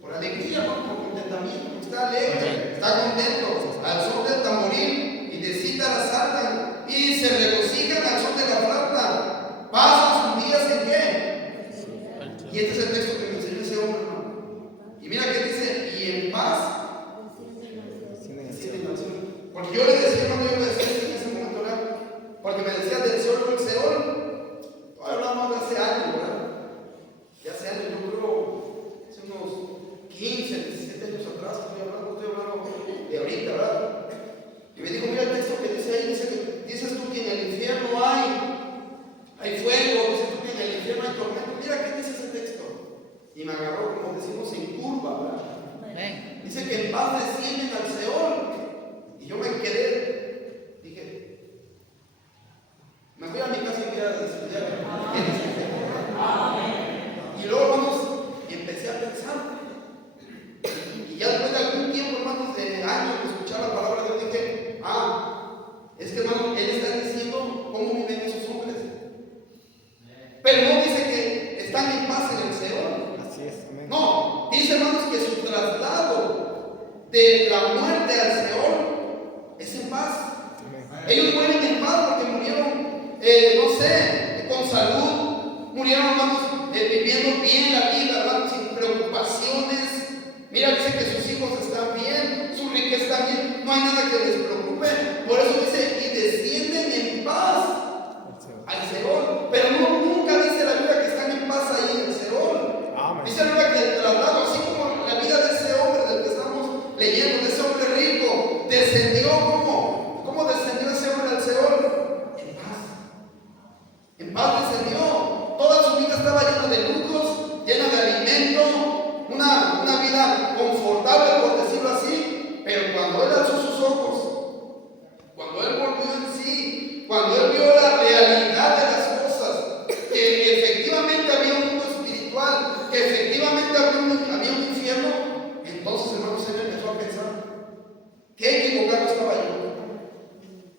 Por alegría, hermano, por contentamiento. Está alegre, está contento. Al son del tamboril y de cítara saltan y se regocijan al son de la flauta. Pasan sus días en qué. Y este es el texto que me enseñó ese hombre, hermano. Y mira que dice, y en paz. Porque yo le decía, hermano, yo le decía en ese momento, ¿verdad? Porque me decía del Seol, el Seol. Hablamos de hace años, ¿verdad? De hace años, yo creo, hace unos 15, 17 años atrás, estoy hablando de ahorita, ¿verdad? Y me dijo, mira el texto que dice ahí, dices tú que en el infierno hay fuego, dices tú que en el infierno hay tormento. Mira qué dice ese texto. Y me agarró, como decimos, en curva, ¿verdad? Dice que en paz descienden al Seol. Y yo me quedé, dije, me fui a mi casa y quería estudiar. Y luego, hermanos, y empecé a pensar. Y ya después de algún tiempo, hermanos, de años de escuchar la palabra de Dios, dije, es que, hermano, él está diciendo cómo viven esos hombres. Pero no dice que están en paz en el Seol. Así es, amén. No, dice, hermanos, que su traslado de la muerte al Seol es en paz. Amén. Ellos mueren en paz porque murieron, no sé, con salud, murieron, hermanos, viviendo bien la vida, ¿verdad? Sin preocupaciones. Mira, dice que sus hijos están bien, su riqueza está bien, no hay nada que les preocupe. Por eso dice, y descienden en paz al Seol. Pero nunca dice la Biblia que están en paz ahí en el Seol. Dice la Biblia que el traslado, así como la vida de ese hombre del que estamos leyendo, de ese hombre rico, descendió. ¿Cómo descendió ese hombre al Seol? En paz. En paz descendió. Toda su vida estaba llena de lujos, llena de alimento, una vida confortable, por decirlo así. Pero cuando él alzó sus ojos, cuando él volvió en sí, cuando él vio la realidad de las cosas, que efectivamente había un mundo espiritual, que efectivamente había un infierno, entonces, hermanos, él empezó a pensar: qué equivocado estaba yo,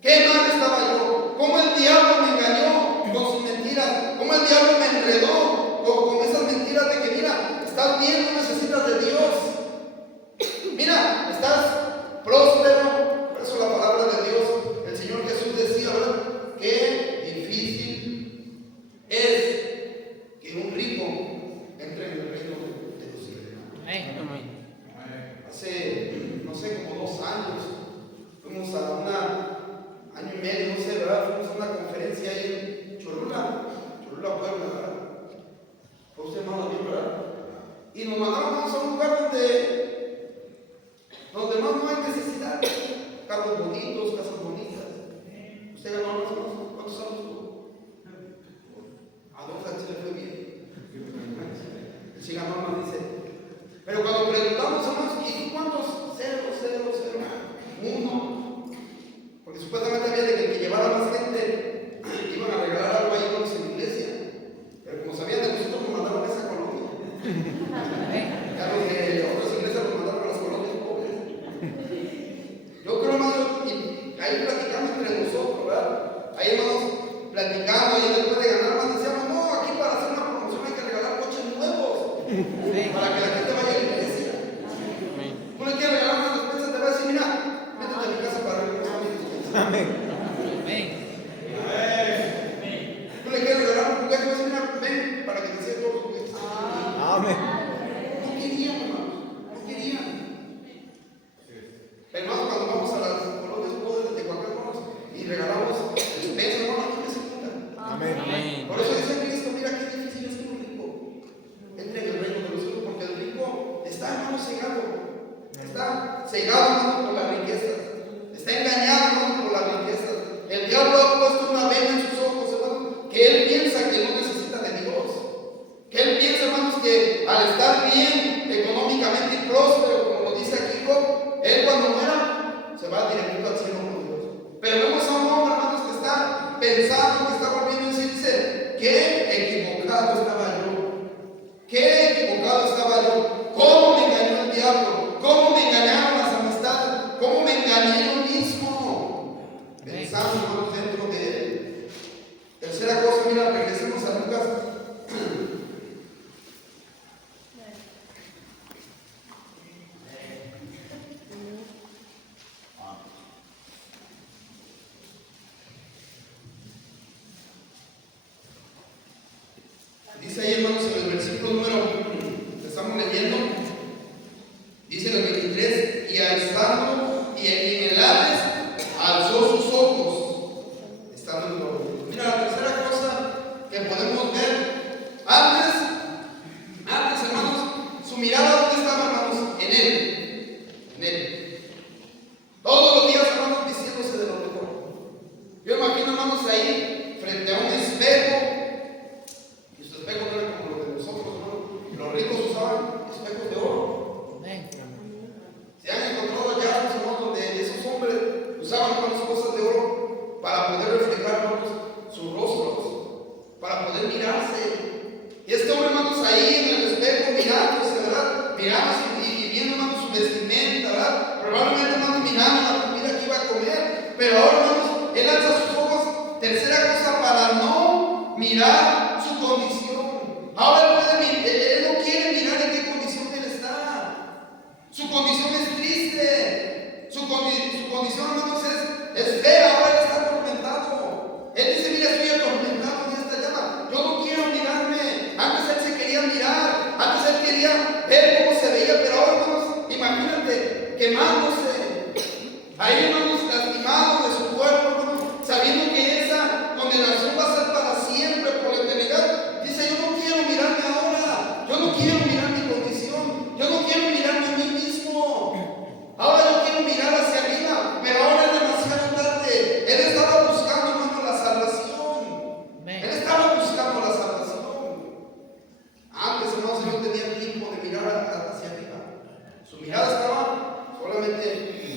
qué mal estaba yo, cómo el diablo me engañó con sus mentiras, cómo el diablo me enredó con esas mentiras de que, mira, estás bien, no necesitas de Dios, mira, estás próspero. Por eso la palabra de Dios, el Señor Jesús decía, ¿verdad? Qué difícil es que un rico entre en el reino de los cielos. Amén. Hace, no sé, como 2 años, fuimos a año y medio, no sé, ¿verdad? Fuimos a una conferencia ahí en Cholula, Puebla, ¿verdad? Fue usted, hermano, bien, ¿verdad? Y nos mandaron a un lugar donde más no hay necesidad. Carros bonitos, casas bonitas. ¿Usted ganó más o menos? ¿Cuántos años tuvo? A 2 años se le fue bien. Sí ganó, hermano, dice. Pero cuando preguntamos, hermanos, ¿y cuántos? 0, 1. Porque supuestamente había de que llevara más gente, iban a regalar algo ahí en la iglesia. Pero como sabían de nosotros, nos mandaron a esa colonia. Ya los de otras iglesias nos mandaron a las colonias pobres. Yo creo, hermano, y ahí platicando entre nosotros, ¿verdad? Ahí, hermanos, platicando, y después de ganar más decíamos: no, aquí para hacer una promoción hay que regalar coches nuevos, para que la gente vaya a la iglesia. Uno le quiere regalar una despensa, te va a decir: mira, métete a mi casa para regalar mi despensa. Amén. Tú le quieres regalar un juguete, te va a decir: mira, ven para que te enseñe todos los juguetes. Amén. No querían, hermanos, no querían. Hermanos, cuando vamos a las colonias pobres de Tehuacán, hermanos, y regalamos despensa, hermanos, no se juntan. Amén. Por eso dice Cristo: mira qué difícil es que un rico entre en el reino de los cielos, porque el rico está, hermano, cegado. Está cegado, hermano, por las riquezas. Está engañado, hermano, por las riquezas. El diablo ha puesto una venda en sus ojos, hermano, que él piensa que no necesita de Dios. Que él piensa, hermanos, que al estar bien económicamente y próspero, como lo dice aquí Job, él cuando muera se va directo al cielo con Dios. Pero vemos a un hombre, hermanos, que está pensando, que está volviendo a decirse: qué equivocado estaba yo. Qué equivocado estaba yo. ¿Cómo me engañó el diablo? ¿Cómo me engañaron las amistades? ¿Cómo me engañé yo mismo? Pensando, hermanos, dentro de él. Tercera cosa, mira, regresemos a Lucas. Dice ahí, hermanos, en el versículo número que estamos leyendo, dice en el 23: y alzando y en el Hades alzó sus ojos, estando en gloria. Mira, la tercera cosa que podemos ver, antes, hermanos, su mirada, ¿dónde estaba, hermanos? En él. Todos los días, hermanos, vistiéndose de lo mejor. Yo imagino, hermanos, ahí frente a un espejo. Y su espejo no era como los de nosotros, ¿no? Los ricos usaban espejos de oro. Se han encontrado ya, hermanos, donde esos hombres usaban, hermanos, cosas de oro para poder reflejar, hermanos, sus rostros, para poder mirarse. Y este hombre, hermanos, ahí en el espejo mirándose, ¿verdad? Mirándose y viendo, hermanos, su vestimenta, ¿verdad? Probablemente, hermanos, mirando la comida que iba a comer. Pero ahora, hermanos, él alza sus ojos. Tercera cosa, para no mirar su condición. Ahora él no quiere mirar en qué condición él está. Su condición es triste. Su condición, hermanos, es fea. Ahora él está atormentado. Él dice: mira, estoy atormentado en esta llama. Yo no quiero mirarme veía, pero ahora, hermanos, imagínate, quemándose, ahí, hermanos, lastimado de su cuerpo, hermanos, sabiendo que esa condenación va a ser para siempre, por la eternidad. Dice, yo no quiero mirarme ahora, yo no quiero mirar mi condición, yo no quiero mirarme a mí mismo. Ahora yo quiero mirar hacia arriba, pero ahora es demasiado tarde. Él estaba buscando, hermano, la salvación. Él estaba buscando la salvación. Antes, hermanos, él no tenía tiempo de mirar hacia arriba. Su mirada estaba solamente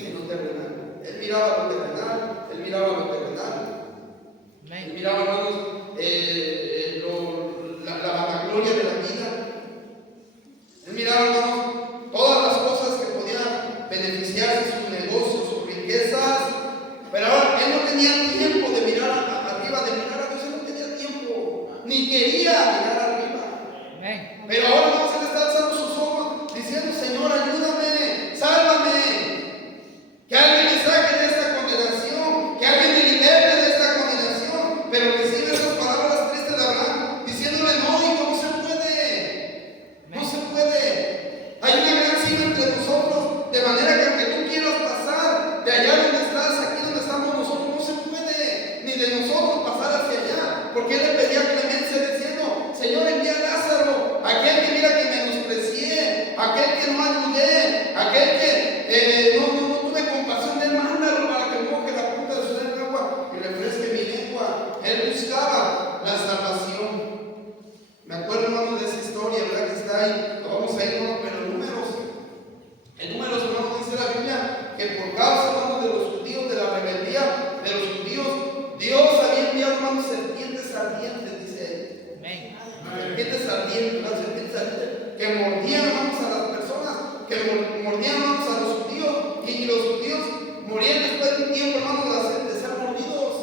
en lo terrenal. Él miraba lo terrenal, él miraba lo terrenal. Él miraba, hermanos, la vanagloria de la vida. Él miraba, hermanos, todas las cosas que podían beneficiarse, sus negocios, sus riquezas. Pero ahora él no tenía tiempo de mirar arriba, de mirar a Dios. Él no tenía tiempo, ni quería mirar arriba. Pero ahora, hermanos, él está alzando sus ojos diciendo, Señor, ayúdame, sálvame. Que alguien me saque de esta condenación, que alguien me libere de esta condenación. Pero recibe esas palabras tristes de Abraham, diciéndole, no, hijo, no se puede. No se puede. Hay una gran cima entre nosotros, de manera que aunque tú quieras pasar de allá donde estás, aquí donde estamos nosotros, no se puede, ni de nosotros pasar hacia allá. Porque él le pedía clemencia diciendo, Señor, envía a Lázaro, aquel que mira que menosprecié, aquel que no ayudé, aquel que no tuve compasión de él, mándalo para que moje la punta de su dedo en agua y refresque mi lengua. Él buscaba la salvación. Me acuerdo, hermano, de esa historia, ¿verdad? Que está ahí. Lo vamos a ir, hermano, pero en Números. En Números, hermano, dice la Biblia que por causa, hermano, de los judíos, de la rebeldía de los judíos, Dios había enviado, hermano, serpientes ardientes, dice él. Serpientes ardientes, ¿verdad? Serpientes ardientes que mordían, hermanos, a las personas, que mordían, hermanos, a los judíos, y los judíos morían después de un tiempo, hermanos, de ser mordidos.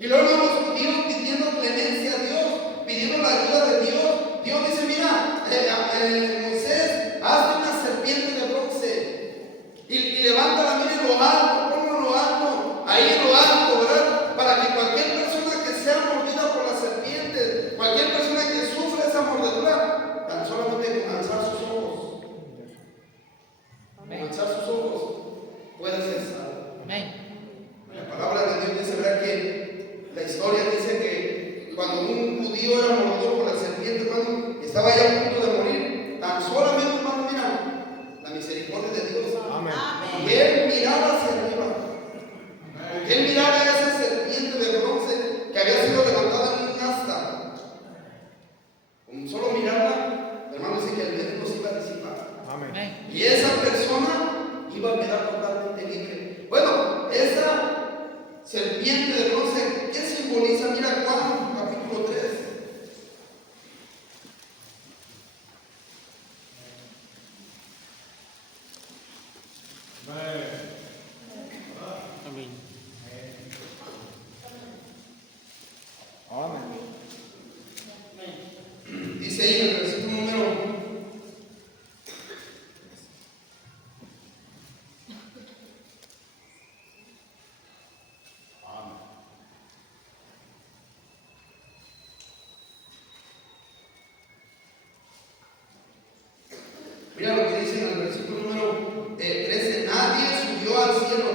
Y luego, hermanos, los judíos pidiendo clemencia a Dios, pidiendo la ayuda de Dios. Dios dice, mira, Moisés, hazme una serpiente de bronce y levántala, mira, en lo alto, ponlo en lo alto, ahí en lo alto, ¿verdad? Para que cualquier persona que sea mordida por las serpientes, cualquier persona que sufra esa mordedura, tan solamente con alzar sus ojos, puede ser salvo. La palabra de Dios dice, ¿verdad? Que la historia dice que cuando un judío era mordido por la serpiente, hermano, estaba ya a punto de morir, tan solamente, hermano, mira, la misericordia de Dios. Amén. Y él miraba hacia arriba. Y él miraba a esa serpiente de bronce que había sido levantada en un asta. Con solo mirarla, hermano, dice que el veneno se iba a disipar. Amén. Y esa persona iba a quedar totalmente libre. Bueno, esa serpiente de bronce, ¿qué simboliza? Mira Juan capítulo 3. Amén. Dice ahí en el versículo número 13, nadie subió al cielo.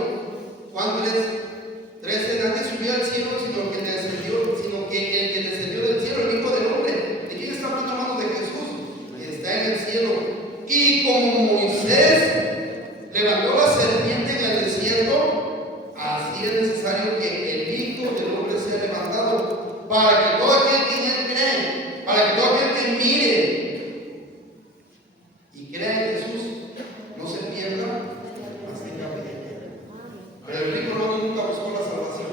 Juan 13, nadie subió al cielo, sino que el que descendió del cielo, el Hijo del Hombre. ¿De quién está hablando, hermano? De Jesús, que está en el cielo. Y como Moisés levantó la serpiente en el desierto, así es necesario que el Hijo del Hombre sea levantado, para que todo aquel que en él cree, para que todo aquel que mire y crea en Jesús no se pierda, mas tenga vida. Pero el rico nunca buscó la salvación.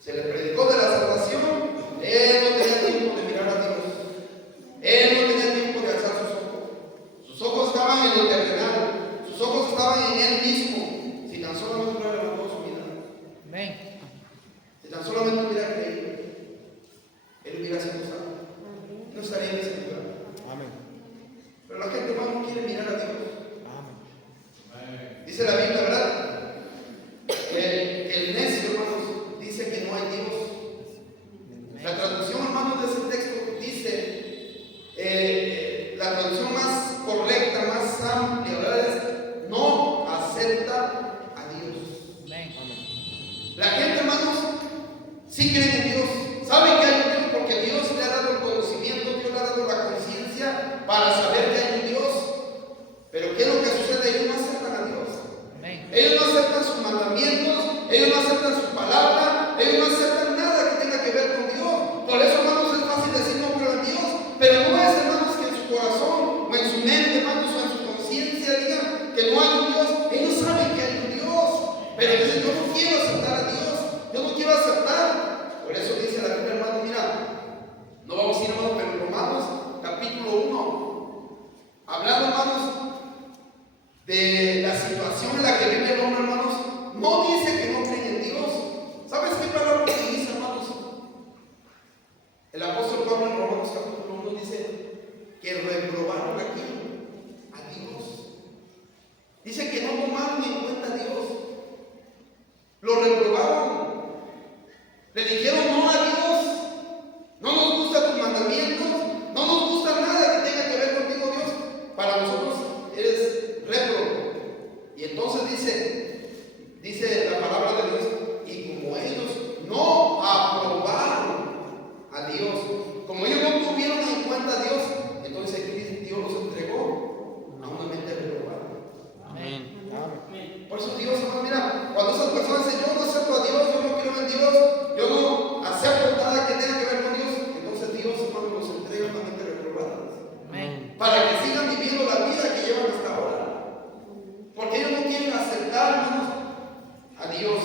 Se le predicó de la salvación. Él no tenía tiempo de mirar a Dios. Él no tenía tiempo de alzar sus ojos. Sus ojos estaban en lo terrenal. Sus ojos estaban en él mismo. Si tan solamente hubiera levantado su vida. Amén. Si tan solamente hubiera creído, él hubiera sido salvo. No estaría en ese lugar. Amén. Pero la gente más no quiere mirar a Dios. Amén. Dice la Biblia, ¿verdad? Que el necio, hermanos, dice que no hay Dios. La traducción, hermanos, de ese texto dice, la traducción más correcta, Romanos capítulo 1 dice que reprobaron aquí a Dios. Dice que no tomaron en cuenta a Dios. Lo reprobaron. Le dijeron no a Dios. No nos gustan tus mandamientos. No nos gusta nada que tenga que ver contigo, Dios. Para nosotros eres réprobo. Y entonces dice la palabra de Dios, y como ellos no aprobaron a Dios, como ellos no tuvieron en cuenta a Dios, entonces Dios los entregó a una mente reprobada. Amén. Por eso Dios, hermano, mira, cuando esas personas dicen yo no acepto a Dios, yo no quiero en Dios, yo no acepto nada que tenga que ver con Dios, entonces Dios, hermano, los entrega a una mente reprobada. Amén. Para que sigan viviendo la vida que llevan hasta ahora. Porque ellos no quieren aceptar, hermanos, a Dios.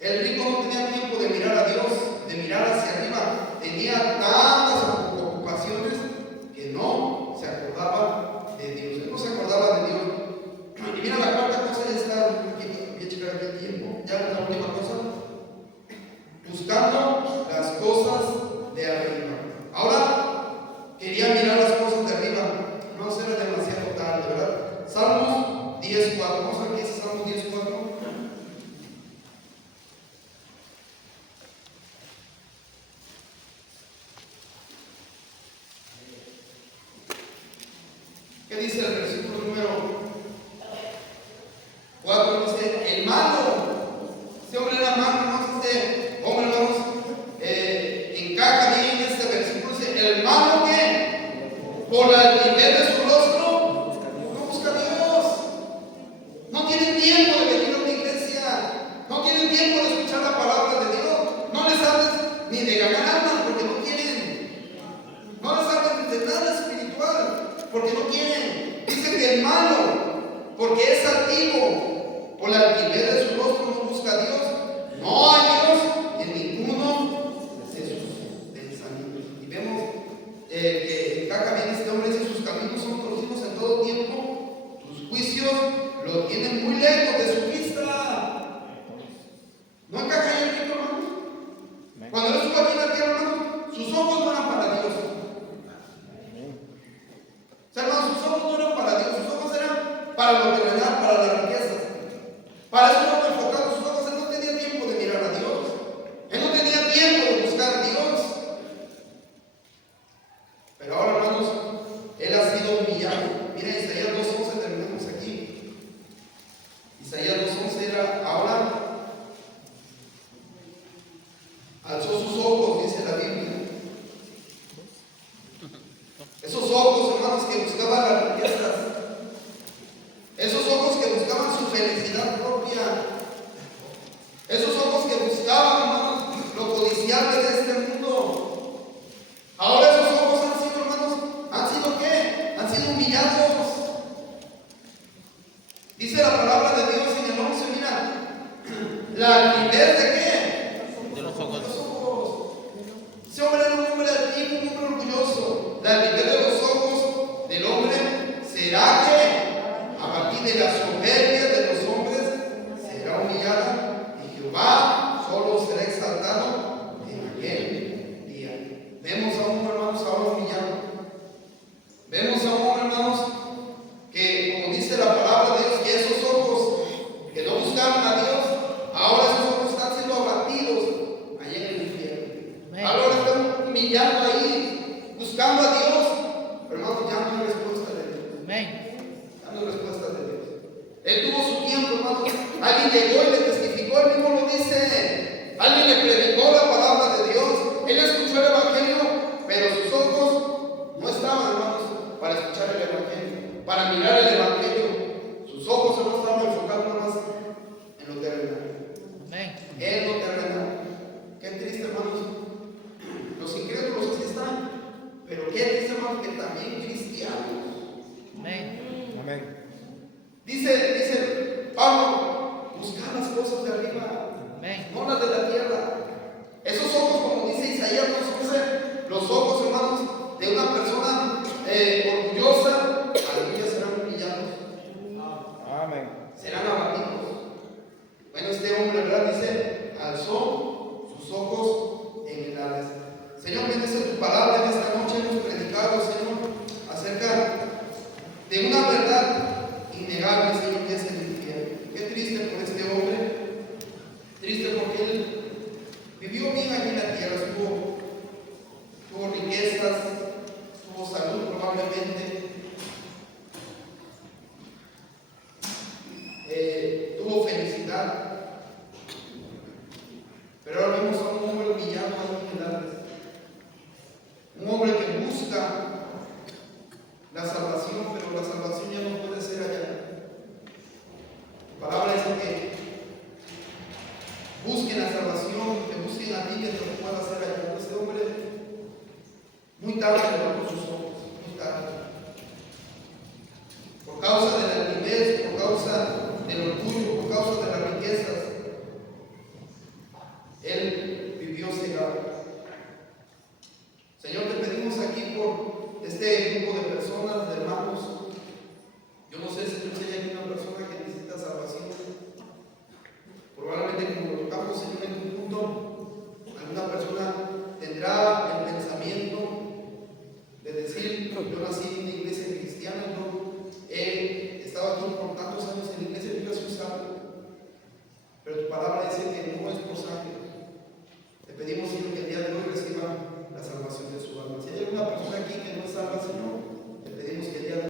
El rico no tenía tiempo de mirar a Dios, de mirar hacia arriba. Tenía tantas ocupaciones que no se acordaba de Dios. Él no se acordaba de Dios. Y mira, la cuarta cosa ya está, voy a checar aquí el tiempo. Ya la última cosa. Buscando las cosas de arriba. Ahora quería mirar las cosas de arriba. No será demasiado tarde, ¿verdad? Salmos 10:4. Vamos a ver qué es Salmos 10:4. ¿Qué dice el versículo número 4? Dice, el malo. Este hombre era malo, ¿no? Este hombre, hermanos, encaja bien en este versículo. Dice, el malo que por la altivez de su rostro no busca a Dios. No tiene tiempo de venir a una iglesia. No tienen tiempo de escuchar la palabra de Dios. No les hables ni de ganar almas porque no quieren. No les hables de nada espiritual porque no quieren. Dice que el malo, porque es altivo, por la altivez de su rostro no busca a Dios. No hay Dios en ninguno de sus pensamientos. Y vemos que encaja bien este hombre, dice, sus caminos son torcidos en todo tiempo, sus juicios lo tienen muy lejos de su vista. ¿No encaja ahí el rico, hermano? Cuando él estuvo aquí en la tierra, hermano, sus ojos no eran para Dios. O sea, hermano, sus ojos no eran para Dios, sus ojos eran para lo terrenal, para las riquezas. Para eso no me enfocaba sus ojos. Él no tenía tiempo de mirar a Dios. Él no tenía tiempo de buscar a Dios. Pero ahora, hermanos, él ha sido humillado. Mira, Isaías 2:11, terminamos aquí. Isaías 2:11 era, ahora alzó sus ojos, dice la Biblia. Esos ojos, hermanos, que buscaban las riquezas. Esos ojos que buscaban su felicidad propia. Esos ojos que buscaban, hermanos, lo codiciable de este mundo. Ahora esos ojos han sido, hermanos, ¿han sido qué? Han sido humillados. Dice la palabra de Dios en el 11, mira, la altivez de qué? De los ojos. Ese hombre era un hombre altivo, un hombre orgulloso. La altivez de los ojos del hombre será que a partir de la soberbia de los hombres será humillada y Jehová solo será exaltado en aquel día. Vemos a un hermanos ahora humillado. Vemos a un hermanos que, como dice la palabra de Dios, que esos ojos que no buscaron a Dios, ahora esos ojos están siendo abatidos allá en el infierno. Ahora están humillando ahí, buscando a Dios. Pero hermanos, ya no hay respuesta de Dios. Dando respuestas de Dios. Él tuvo su tiempo, hermanos. Alguien llegó y le testificó, él mismo lo dice. Alguien le predicó la palabra de Dios. Él escuchó el evangelio, pero sus ojos no estaban, hermanos, para escuchar el evangelio, para mirar el evangelio. Sus ojos no estaban enfocados nada más en lo terrenal. En lo terrenal. Qué triste, hermanos. Los incrédulos así están. Pero qué triste, hermanos, que también cristianos. Amén. Dice Pablo, buscar las cosas de arriba, no las de la tierra. Esos ojos, como dice Isaías 2:11, los ojos, hermanos, de una persona orgullosa, aleluya, serán humillados. Amén. necesidad. Pero ahora vemos a un hombre humillado en humildades. Un hombre que busca la salvación, pero la salvación ya no puede ser allá. La palabra dice que busquen la salvación, que busquen a ti que te lo pueda hacer allá. Este hombre muy tarde le bajó sus ojos, muy tarde. Por causa de la altivez, por causa del orgullo, por causa de las riquezas, él vivió cegado. Señor, te pedimos aquí por este grupo de personas, de hermanos. Yo no sé, Señor, si hay aquí una persona que necesita salvación. Probablemente, como lo tocamos, Señor, en tu punto, alguna persona tendrá el pensamiento de decir: yo nací en una iglesia cristiana, yo he estado aquí por tantos años en la iglesia, yo ya soy salvo. Pero tu palabra dice que no es por sangre. Te pedimos, Señor,